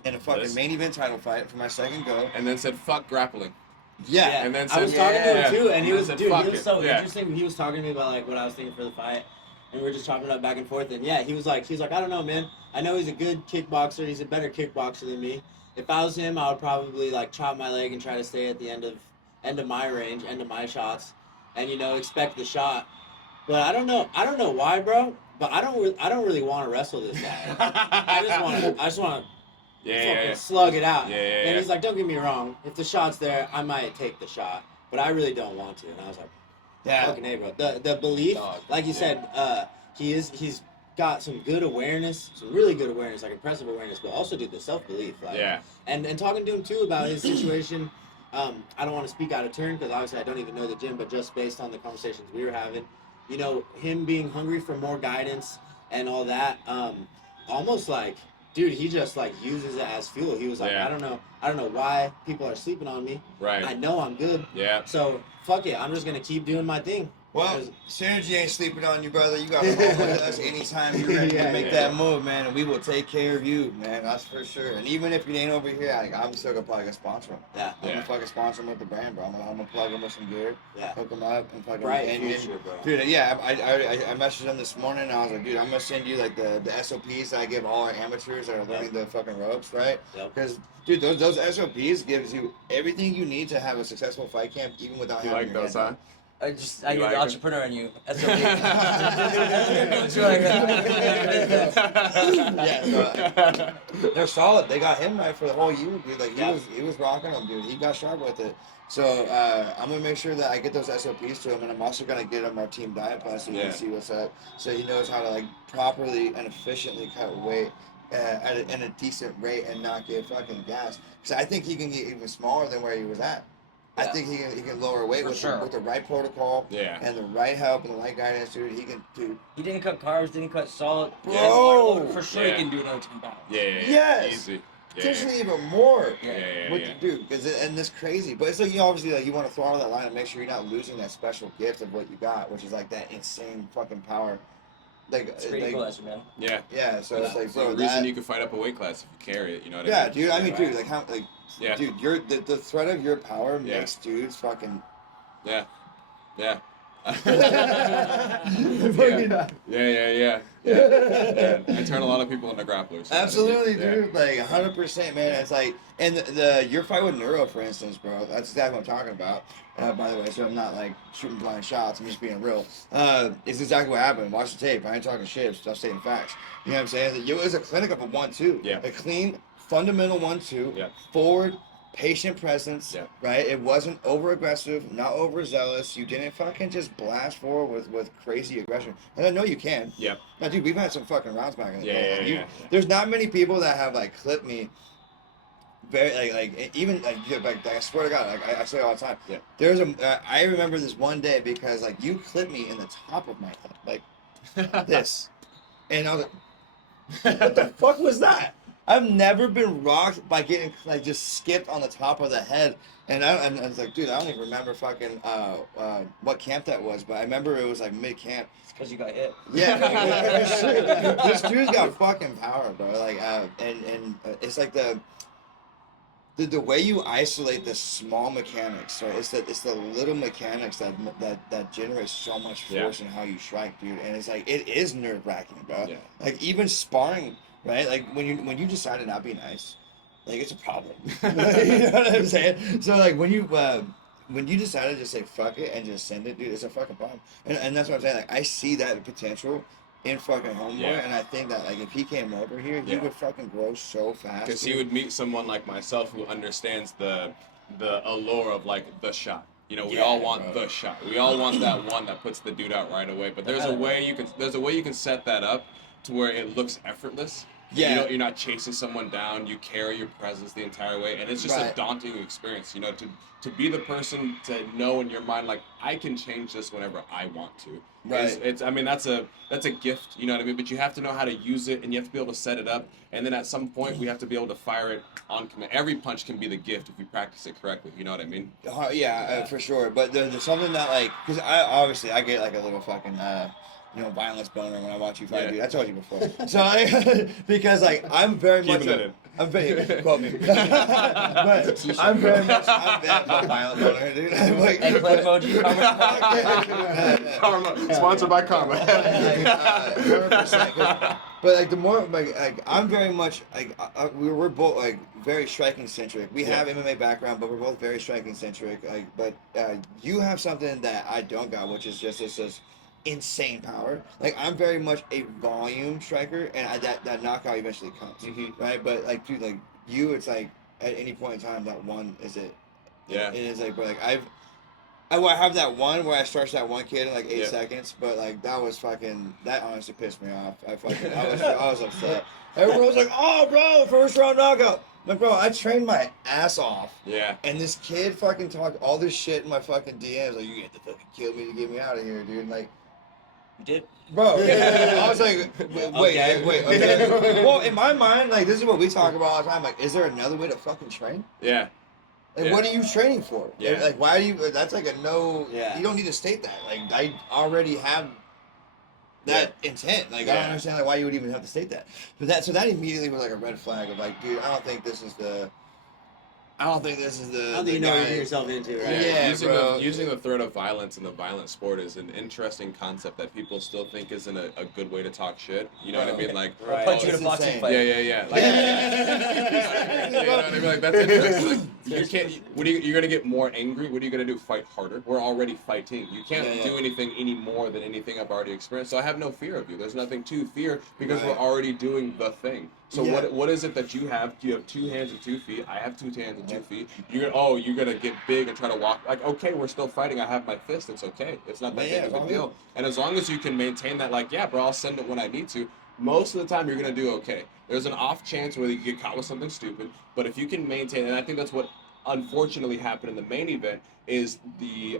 in a fucking Yes. main event title fight for my second go. And then said, "Fuck grappling." Yeah. And then I was said, talking to him yeah. too, and he And was said, dude. "Fuck He was it." so Yeah. interesting. He was talking to me about like what I was thinking for the fight, and we were just talking about back and forth. And yeah, he was like, I don't know, man. I know he's a good kickboxer. He's a better kickboxer than me. If I was him, I would probably like chop my leg and try to stay at the end of my range, end of my shots, and expect the shot. But I don't know why, bro. But I don't really want to wrestle this guy. I just want to fucking slug it out. Yeah. And he's like, don't get me wrong. If the shot's there, I might take the shot, but I really don't want to. And I was like, Yeah. fucking A, bro. The belief, Dog. like you said, he's got some good awareness, some really good awareness, like impressive awareness, but also the self belief. Like, Yeah. And talking to him too about his situation. I don't want to speak out of turn because obviously I don't even know the gym, but just based on the conversations we were having, him being hungry for more guidance and all that, almost like, dude, he just like uses it as fuel. He was like, Yeah. I don't know why people are sleeping on me. Right. I know I'm good. Yeah. So fuck it, I'm just gonna keep doing my thing. Well, Synergy ain't sleeping on you, brother. You got to roll with us anytime you're ready to make that move, man, and we will take care of you, man. That's for sure. And even if you ain't over here, I'm still gonna probably sponsor him. Yeah. I'm gonna fucking sponsor him with the brand, bro. I'm gonna plug him with some gear, Yeah. hook him up, and fucking Bright and, future, bro. dude, yeah, I messaged him this morning. And I was like, dude, I'm gonna send you like the SOPs that I give all our amateurs that are learning the fucking ropes, right? Yep. Because dude, those SOPs gives you everything you need to have a successful fight camp, even without You having like your those, head huh? I You get like the it? entrepreneur in you. That's okay. Yeah, they're solid. They got him right for the whole year, dude. Like he was rocking them, dude. He got sharp with it. So I'm gonna make sure that I get those SOPs to him, and I'm also gonna get him our team diet plan so he can see what's up, so he knows how to like properly and efficiently cut weight at a decent rate and not get fucking gassed. Because I think he can get even smaller than where he was at. I Yeah. think he can lower weight For with sure. with the right protocol Yeah. and the right help and the right guidance, dude. He can, dude. He didn't cut carbs, didn't cut salt. Bro! For sure Yeah. he can do another 10 pounds. Yeah. Yes! Easy. Yeah. Potentially even more. Yeah. With dude, and this crazy, but it's like you obviously like you want to throw on that line and make sure you're not losing that special gift of what you got, which is like that insane fucking power. Like, It's pretty cool, that's man. Yeah. yeah. So it's like, It's bro, the reason that, you can fight up a weight class if you carry it. You know what I yeah, mean? dude. I mean, Right. dude, like how, like, Yeah. dude, the threat of your power Yeah. makes dudes fucking. Yeah. Yeah. Yeah. I turn a lot of people into grapplers. Absolutely, dude. Like 100%, man. It's like, and your fight with Neuro, for instance, bro. That's exactly what I'm talking about. By the way, so I'm not like shooting blind shots. I'm just being real. It's exactly what happened. Watch the tape. I ain't talking shit. I'm stating facts. You know what I'm saying? It was a clinic of a 1-2. Yeah. A clean, fundamental 1-2. Yeah. Forward. Patient presence, yeah. right? It wasn't over aggressive, not overzealous. You didn't fucking just blast forward with crazy aggression. And I know you can. Yeah. Now, dude, we've had some fucking rounds back in the day. Yeah. There's not many people that have like clipped me. Very like even like I swear to God, like I say it all the time. Yeah. There's I remember this one day because like you clipped me in the top of my head like this, and I was like, what the fuck was that? I've never been rocked by getting like just skipped on the top of the head, and I was like, dude, I don't even remember fucking what camp that was, but I remember it was like mid camp. It's because you got hit. Yeah, this dude's got fucking power, bro. Like, and it's like the way you isolate the small mechanics, right? It's the little mechanics that generate so much force in how you strike, dude. And it's like it is nerve wracking, bro. Yeah. Like even sparring. Right, like when you decide to not be nice, like it's a problem. You know what I'm saying? So like when you decide to just say fuck it and just send it, dude, it's a fucking problem. And that's what I'm saying. Like I see that potential in fucking Homeboy, and I think that like if he came over here, he would fucking grow so fast. Because he would meet someone like myself who understands the allure of like the shot. You know, we all want the shot. We all want that one that puts the dude out right away. But there's a way you can set that up to where it looks effortless. Yeah. You're not chasing someone down. You carry your presence the entire way, and it's just a daunting experience. You know, to be the person to know in your mind, like I can change this whenever I want to. Right. It's I mean that's a gift. You know what I mean? But you have to know how to use it, and you have to be able to set it up. And then at some point, we have to be able to fire it on command. Every punch can be the gift if you practice it correctly. You know what I mean? For sure. But there's something that like, because I get like a little fucking violence boner when I watch you fight, dude. I told you before. So because like I'm very much I'm very quote me. But I'm very much a violent boner, dude. I'm like eggplant emoji. Karma. Sponsored by Karma. 100%. But like the more like I'm very much like we're both like very striking centric. We have MMA background, but we're both very striking centric. Like, but you have something that I don't got, which is just this insane power. Like I'm very much a volume striker, and that knockout eventually comes, right? But like, dude, like you, it's like at any point in time that one is it. Yeah. It is like, but like I have that one where I stretched that one kid in like 8 seconds, but like that honestly pissed me off. I was upset. Everyone was like, "Oh, bro, first round knockout." Like, bro, I trained my ass off. Yeah. And this kid fucking talked all this shit in my fucking DMs. Like, you have to fucking kill me to get me out of here, dude. Like, You did? bro, I was like, wait. Okay. Well, in my mind, like, this is what we talk about all the time. Like, is there another way to fucking train? Yeah. Like, what are you training for? Yeah. Like, why do you? That's like a no. Yeah. You don't need to state that. Like, I already have that intent. Like, I don't understand like, why you would even have to state that. But that immediately was like a red flag of like, dude, I don't think this is the. I don't think you know what you're getting yourself into, right? Yeah, using the threat of violence in the violent sport is an interesting concept that people still think isn't a good way to talk shit. You know what I mean? Like, I'll put you in a boxing fight. Yeah. Like, you know what I mean? Like, that's interesting. Like, you can't. You're gonna get more angry. What are you gonna do? Fight harder? We're already fighting. You can't do anything any more than anything I've already experienced. So I have no fear of you. There's nothing to fear because we're already doing the thing. So what is it that you have? You have 2 hands and 2 feet. I have 2 hands and 2 feet. You're gonna get big and try to walk. Like, okay, we're still fighting. I have my fist. It's okay. It's not that big of a deal. And as long as you can maintain that, like, yeah, bro, I'll send it when I need to. Most of the time, you're gonna do okay. There's an off chance where you get caught with something stupid, but if you can maintain, and I think that's what unfortunately happened in the main event, is the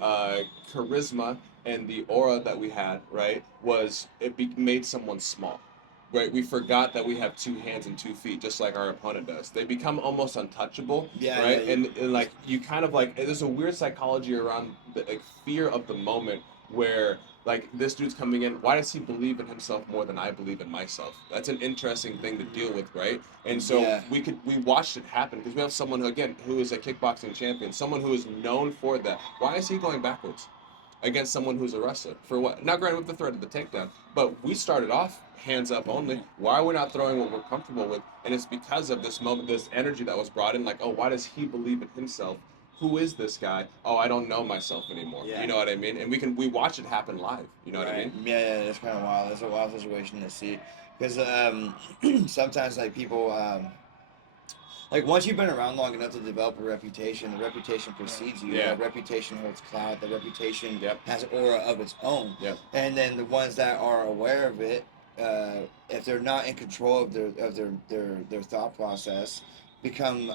charisma and the aura that we had. Right, made someone small. Right, we forgot that we have 2 hands and 2 feet, just like our opponent does. They become almost untouchable, right? Yeah. And like you kind of like, there's a weird psychology around the like fear of the moment where like this dude's coming in. Why does he believe in himself more than I believe in myself? That's an interesting thing to deal with, right? And so we watched it happen because we have someone who is a kickboxing champion, someone who is known for that. Why is he going backwards? against someone who's a wrestler. For what? Now, granted, with the threat of the takedown, but we started off hands up only. Why are we not throwing what we're comfortable with? And it's because of this moment, this energy that was brought in. Like, oh, why does he believe in himself? Who is this guy? Oh, I don't know myself anymore. Yeah. You know what I mean? And we watch it happen live. You know what I mean? Yeah, it's kind of wild. It's a wild situation to see, because sometimes like people like once you've been around long enough to develop a reputation, the reputation precedes you. Yeah. The reputation holds clout. The reputation Yep. has an aura of its own. Yep. And then the ones that are aware of it, if they're not in control of their thought process, become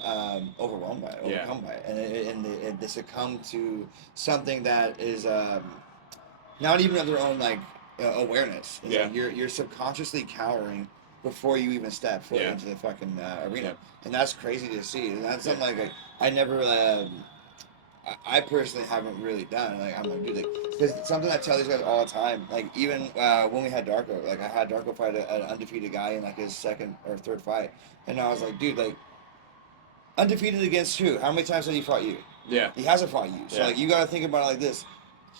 overwhelmed by it, overcome by it, and they succumb to something that is not even of their own like awareness. It's like you're subconsciously cowering before you even step foot into the fucking arena, and that's crazy to see. And that's something like I never, I personally haven't really done. Like I'm like, dude, like, because it's something I tell these guys all the time. Like even when we had Darko, like I had Darko fight an undefeated guy in like his second or third fight, and I was like, dude, like undefeated against who? How many times has he fought you? Yeah. He hasn't fought you. So like you got to think about it like this.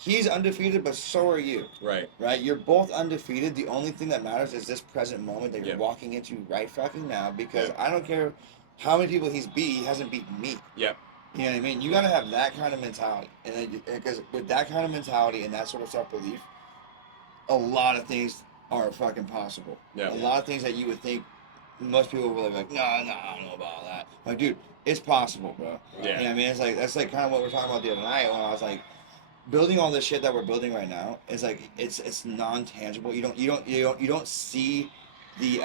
He's undefeated, but so are you. Right. Right? You're both undefeated. The only thing that matters is this present moment that you're walking into right fucking now, because I don't care how many people he's beat, he hasn't beaten me. Yep. You know what I mean? You got to have that kind of mentality. And because with that kind of mentality and that sort of self-belief, a lot of things are fucking possible. Yeah. A lot of things that you would think most people will be like, no, I don't know about all that. Like, dude, it's possible, bro. Yeah. You know what I mean? It's like, that's like kind of what we're talking about the other night when I was like, building all this shit that we're building right now is like it's non-tangible. You don't see the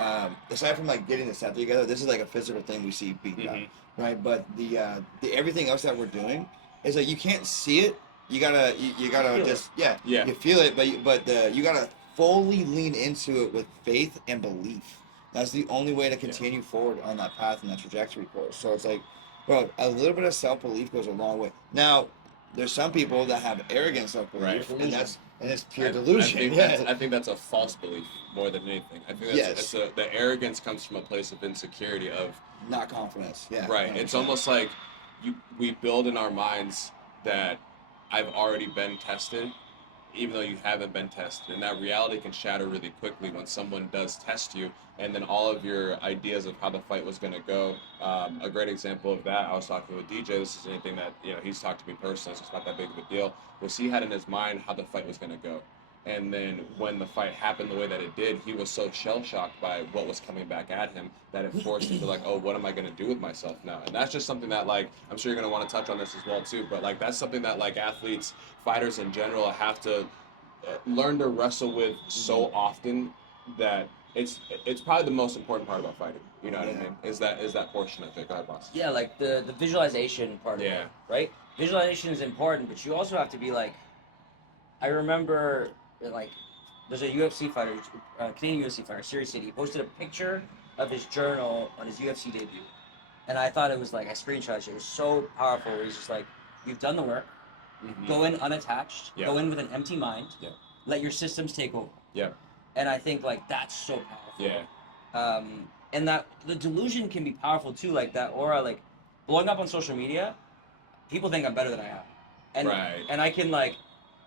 aside from like getting the set together. This is like a physical thing we see being done, right? But the everything else that we're doing is like you can't see it. You gotta just you feel it, but you gotta fully lean into it with faith and belief. That's the only way to continue forward on that path and that trajectory course. So it's like, bro, a little bit of self-belief goes a long way. Now, there's some people that have arrogant self-belief, and it's pure delusion. I think that's a false belief more than anything. I think that's the arrogance comes from a place of insecurity, of not confidence. Yeah. Right. 100%. It's almost like we build in our minds that I've already been tested, even though you haven't been tested, and that reality can shatter really quickly when someone does test you, and then all of your ideas of how the fight was going to go. A great example of that, I was talking with DJ. This is anything that he's talked to me personally, so it's not that big of a deal. Was he had in his mind how the fight was going to go, and then when the fight happened the way that it did, he was so shell shocked by what was coming back at him that it forced him to like, oh, what am I going to do with myself now? And that's just something that, like, I'm sure you're going to want to touch on this as well too. But like that's something that like athletes, fighters in general, have to learn to wrestle with so often, that it's probably the most important part about fighting. You know what I mean? Is that portion of it. Go ahead, boss. Yeah, like the visualization part of it, right? Visualization is important, but you also have to be like, I remember like there's a UFC fighter, Canadian UFC fighter, Serious City. He posted a picture of his journal on his UFC debut, and I thought it was like, I screenshot it. It was so powerful. Where he's just like, you've done the work. Go in unattached. Go in with an empty mind. Let your systems take over. And I think like that's so powerful. And that the delusion can be powerful too, like that aura, like blowing up on social media. People think I'm better than I am, and I can like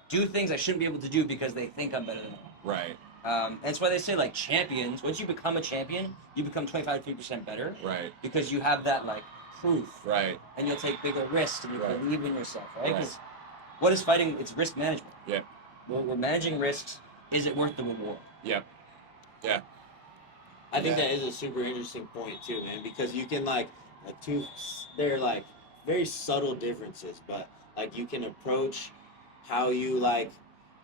do things I shouldn't be able to do because they think I'm better than I am. And that's why they say like champions. Once you become a champion, you become 25-30% better. Because you have that like proof. And you'll take bigger risks and you believe in yourself. Because what is fighting? It's risk management. We're managing risks. Is it worth the reward? I think that is a super interesting point too, man, because you can they're like very subtle differences, but like you can approach how you like,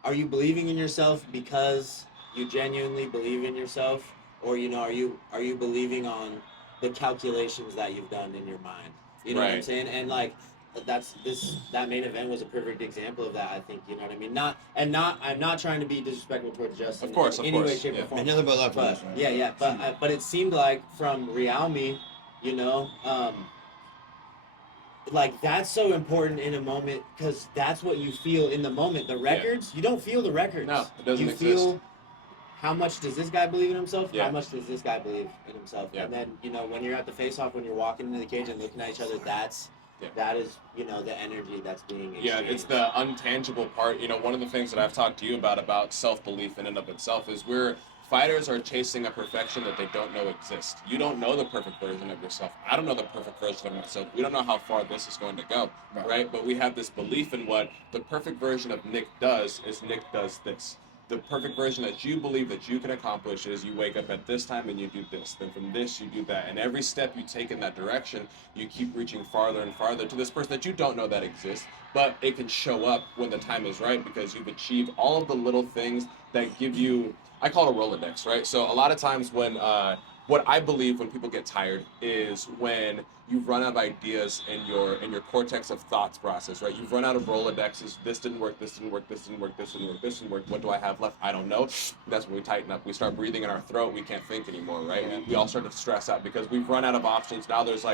are you believing in yourself because you genuinely believe in yourself, or are you believing on the calculations that you've done in your mind? You know what I'm saying? And like that main event was a perfect example of that. I think, you know what I mean. I'm not trying to be disrespectful towards Justin in any way, shape, or form. Nothing but love for us, right? But it seemed like from Realme, like that's so important in a moment, because that's what you feel in the moment. The records, you don't feel the records. No, it doesn't exist. You feel how much does this guy believe in himself? Yeah. How much does this guy believe in himself? Yeah. And then when you're at the face-off, when you're walking into the cage and looking at each other, that's that is, you know, the energy that's being exchanged. Yeah, it's the untangible part. You know, one of the things that I've talked to you about self-belief in and of itself is we're fighters are chasing a perfection that they don't know exists. You don't know the perfect version of yourself. I don't know the perfect version of myself. We don't know how far this is going to go, right? But we have this belief in what the perfect version of Nick does is Nick does this. The perfect version that you believe that you can accomplish is you wake up at this time and you do this. Then from this you do that. And every step you take in that direction, you keep reaching farther and farther to this person that you don't know that exists, but it can show up when the time is right because you've achieved all of the little things that give you, I call it a Rolodex, right? So a lot of times when what I believe when people get tired is when you've run out of ideas in your cortex of thoughts process, right? You've run out of Rolodexes. This didn't work. This didn't work. This didn't work. This didn't work. This didn't work. What do I have left? I don't know. That's when we tighten up. We start breathing in our throat. We can't think anymore, right? We all start to stress out because we've run out of options. Now there's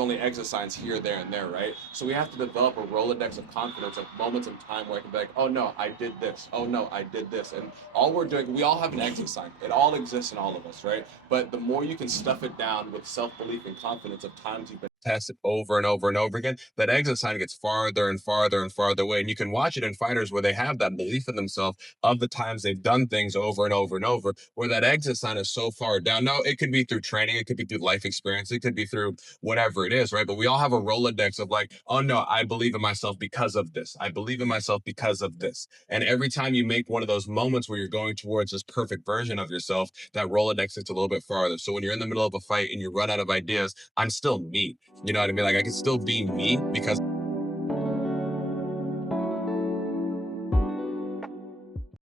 only exit signs here, there, and there, right? So we have to develop a Rolodex of confidence, of moments in time where I can be like, oh no, I did this. Oh no, I did this. And all we're doing, we all have an exit sign. It all exists in all of us, right? But the more you can stuff it down with self-belief and confidence of times you've been tested over and over and over again, that exit sign gets farther and farther and farther away. And you can watch it in fighters where they have that belief in themselves of the times they've done things over and over and over, where that exit sign is so far down. Now, it could be through training, it could be through life experience, it could be through whatever it is, right? But we all have a Rolodex of like, oh no, I believe in myself because of this. I believe in myself because of this. And every time you make one of those moments where you're going towards this perfect version of yourself, that Rolodex gets a little bit farther. So when you're in the middle of a fight and you run out of ideas, I'm still me. You know what I mean? Like I can still be me because